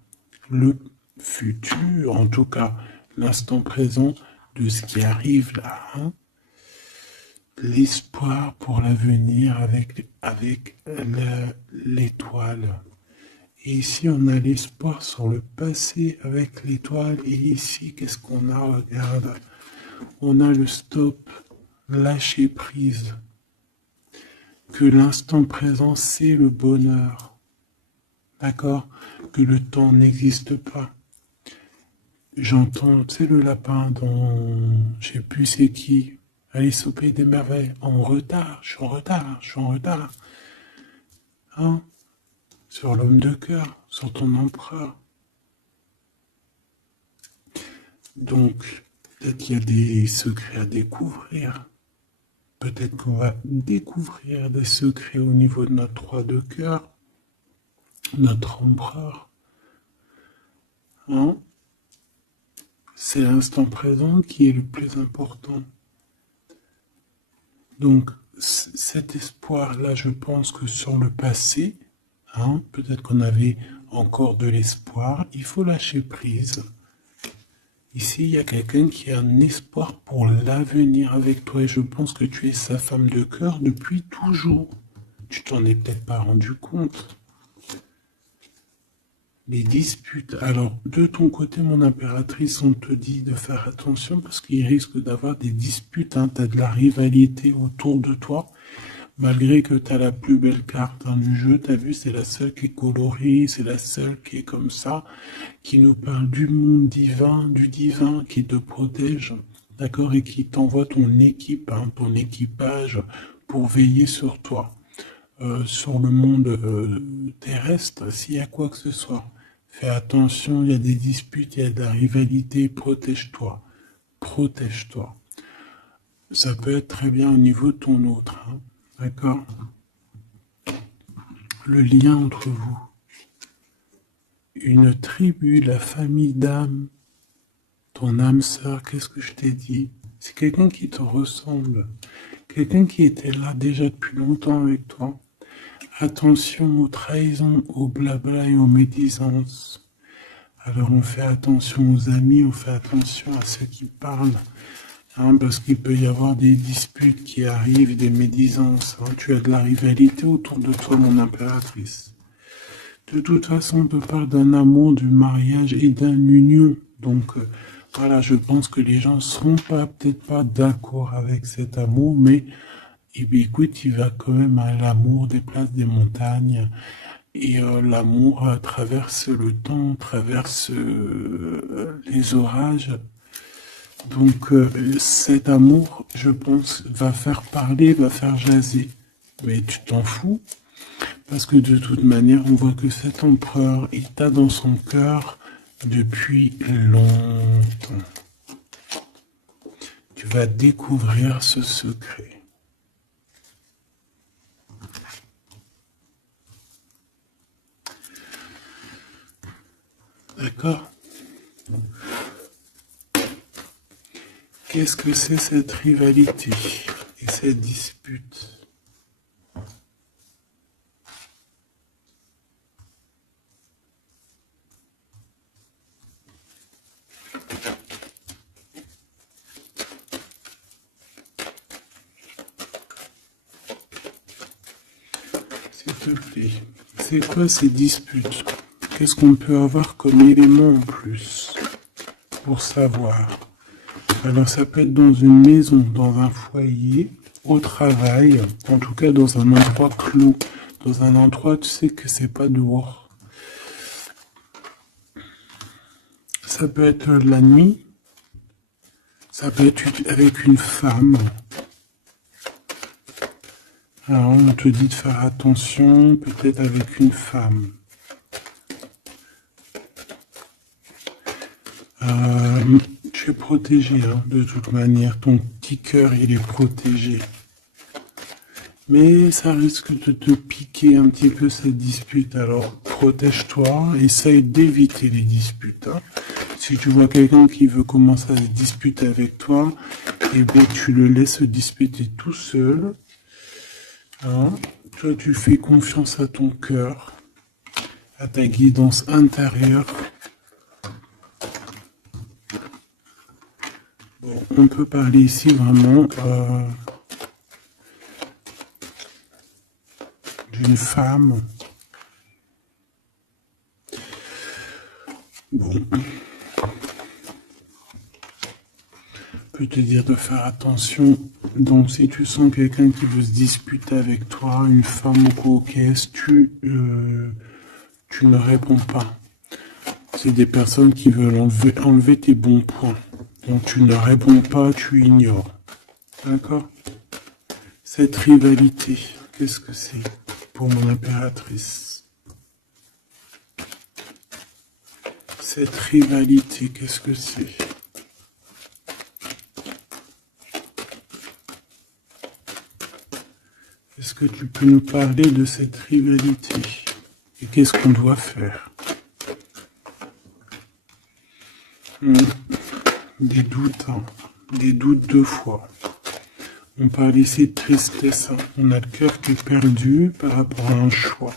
Le futur, en tout cas, l'instant présent de ce qui arrive là. Hein, l'espoir pour l'avenir avec l'étoile. Et ici, on a l'espoir sur le passé avec l'étoile. Et ici, qu'est-ce qu'on a? Regarde. On a le stop, lâcher prise. Que l'instant présent, c'est le bonheur. D'accord? Que le temps n'existe pas. J'entends, tu sais, le lapin dont je sais plus c'est qui. Alice au pays des merveilles. En retard, je suis en retard, je suis en retard. Hein? Sur l'homme de cœur, sur ton empereur. Donc, peut-être qu'il y a des secrets à découvrir. Peut-être qu'on va découvrir des secrets au niveau de notre roi de cœur, notre empereur. Hein? C'est l'instant présent qui est le plus important. Donc, cet espoir-là, je pense que sur le passé, hein, peut-être qu'on avait encore de l'espoir, il faut lâcher prise. Ici, il y a quelqu'un qui a un espoir pour l'avenir avec toi et je pense que tu es sa femme de cœur depuis toujours. Tu t'en es peut-être pas rendu compte. Les disputes. Alors, de ton côté, mon impératrice, on te dit de faire attention parce qu'il risque d'avoir des disputes. Hein. Tu as de la rivalité autour de toi. Malgré que tu as la plus belle carte hein, du jeu, tu as vu, c'est la seule qui est colorée, c'est la seule qui est comme ça, qui nous parle du monde divin, du divin qui te protège, d'accord, et qui t'envoie ton équipe, hein, ton équipage pour veiller sur toi. Sur le monde terrestre, s'il y a quoi que ce soit, fais attention, il y a des disputes, il y a de la rivalité, protège-toi, protège-toi. Ça peut être très bien au niveau de ton autre, hein, d'accord? Le lien entre vous. Une tribu, la famille d'âme, ton âme sœur, qu'est-ce que je t'ai dit? C'est quelqu'un qui te ressemble, quelqu'un qui était là déjà depuis longtemps avec toi. Attention aux trahisons, aux blabla et aux médisances. Alors on fait attention aux amis, on fait attention à ceux qui parlent, hein, parce qu'il peut y avoir des disputes qui arrivent, des médisances. Hein. Tu as de la rivalité autour de toi, mon impératrice. De toute façon, on peut parler d'un amour, du mariage et d'une union. Donc voilà, je pense que les gens ne seront pas peut-être pas d'accord avec cet amour, mais et bien, écoute, il va quand même à l'amour déplace des montagnes. Et l'amour traverse le temps, traverse les orages. Donc cet amour, je pense, va faire parler, va faire jaser. Mais tu t'en fous, parce que de toute manière, on voit que cet empereur, il t'a dans son cœur depuis longtemps. Tu vas découvrir ce secret. D'accord? Qu'est-ce que c'est cette rivalité et cette dispute? S'il te plaît, c'est quoi ces disputes? Qu'est-ce qu'on peut avoir comme élément en plus pour savoir? Alors ça peut être dans une maison, dans un foyer, au travail, en tout cas dans un endroit clos, dans un endroit tu sais que c'est pas dehors. Ça peut être la nuit, ça peut être avec une femme. Alors on te dit de faire attention, peut-être avec une femme. Tu es protégé, hein, de toute manière. Ton petit cœur, il est protégé. Mais ça risque de te piquer un petit peu cette dispute. Alors, protège-toi. Essaye d'éviter les disputes. Hein. Si tu vois quelqu'un qui veut commencer à se disputer avec toi, eh bien, tu le laisses se disputer tout seul. Hein. Toi, tu fais confiance à ton cœur, à ta guidance intérieure. Bon, on peut parler ici vraiment d'une femme. Bon. Je peux te dire de faire attention. Donc, si tu sens quelqu'un qui veut se disputer avec toi, une femme ou coquesse, tu ne réponds pas. C'est des personnes qui veulent enlever tes bons points. Donc, tu ne réponds pas, tu ignores. D'accord? Cette rivalité, qu'est-ce que c'est pour mon impératrice? Cette rivalité, qu'est-ce que c'est? Est-ce que tu peux nous parler de cette rivalité? Et qu'est-ce qu'on doit faire? Des doutes, hein. Des doutes deux fois. On parle ici de tristesse. Hein. On a le cœur qui est perdu par rapport à un choix.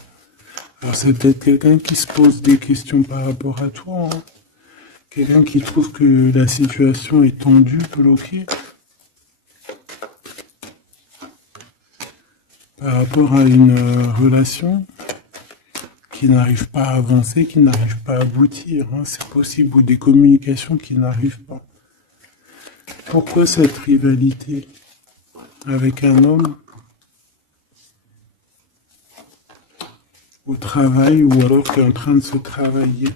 Alors c'est peut-être quelqu'un qui se pose des questions par rapport à toi. Hein. Quelqu'un qui trouve que la situation est tendue, bloquée. Par rapport à une relation qui n'arrive pas à avancer, qui n'arrive pas à aboutir. Hein. C'est possible, ou des communications qui n'arrivent pas. Pourquoi cette rivalité avec un homme au travail, ou alors qui est en train de se travailler?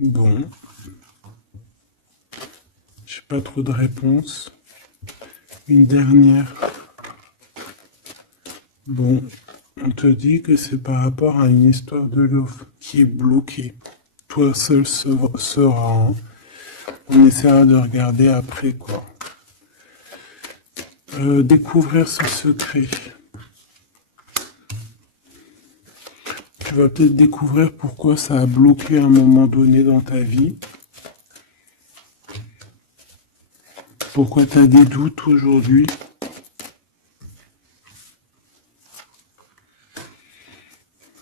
Bon, j'ai pas trop de réponses. Une dernière. Bon, on te dit que c'est par rapport à une histoire de love qui est bloquée. Toi seul sera. Hein. On essaiera de regarder après, quoi. Découvrir ce secret. Tu vas peut-être découvrir pourquoi ça a bloqué à un moment donné dans ta vie. Pourquoi tu as des doutes aujourd'hui.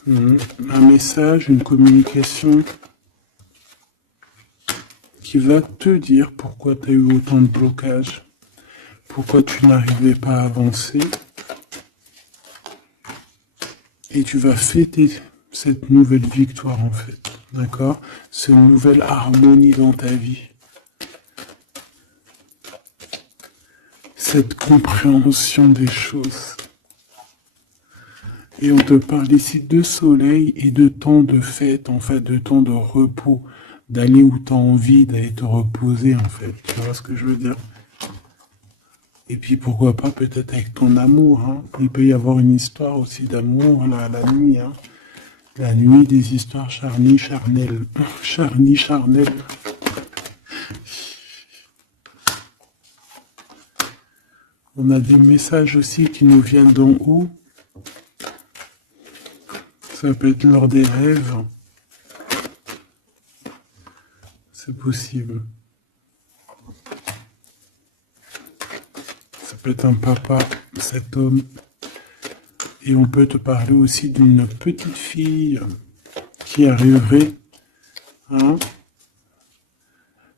Un message, une communication qui va te dire pourquoi tu as eu autant de blocages, pourquoi tu n'arrivais pas à avancer. Et tu vas fêter cette nouvelle victoire en fait, d'accord? Cette nouvelle harmonie dans ta vie. Cette compréhension des choses. Et on te parle ici de soleil et de temps de fête, en fait, de temps de repos, d'aller où tu as envie, d'aller te reposer, en fait. Tu vois ce que je veux dire? Et puis pourquoi pas peut-être avec ton amour, hein. Il peut y avoir une histoire aussi d'amour là, la nuit, hein. La nuit, des histoires charnies, charnelles. Charnies, charnelles. On a des messages aussi qui nous viennent d'en haut. Ça peut être lors des rêves. C'est possible. Ça peut être un papa, cet homme. Et on peut te parler aussi d'une petite fille qui arriverait. Hein.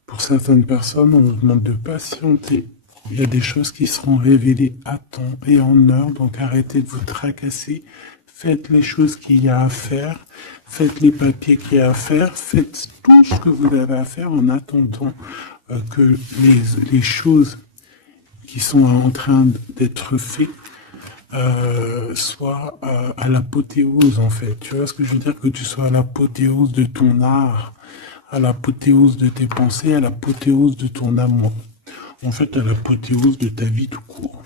Pour certaines personnes, on vous demande de patienter. Il y a des choses qui seront révélées à temps et en heure, donc arrêtez de vous tracasser. Faites les choses qu'il y a à faire, faites les papiers qu'il y a à faire, faites tout ce que vous avez à faire en attendant que les choses qui sont en train d'être faites soient à l'apothéose en fait. Tu vois ce que je veux dire? Que tu sois à l'apothéose de ton art, à l'apothéose de tes pensées, à l'apothéose de ton amour. En fait, à l'apothéose de ta vie tout court.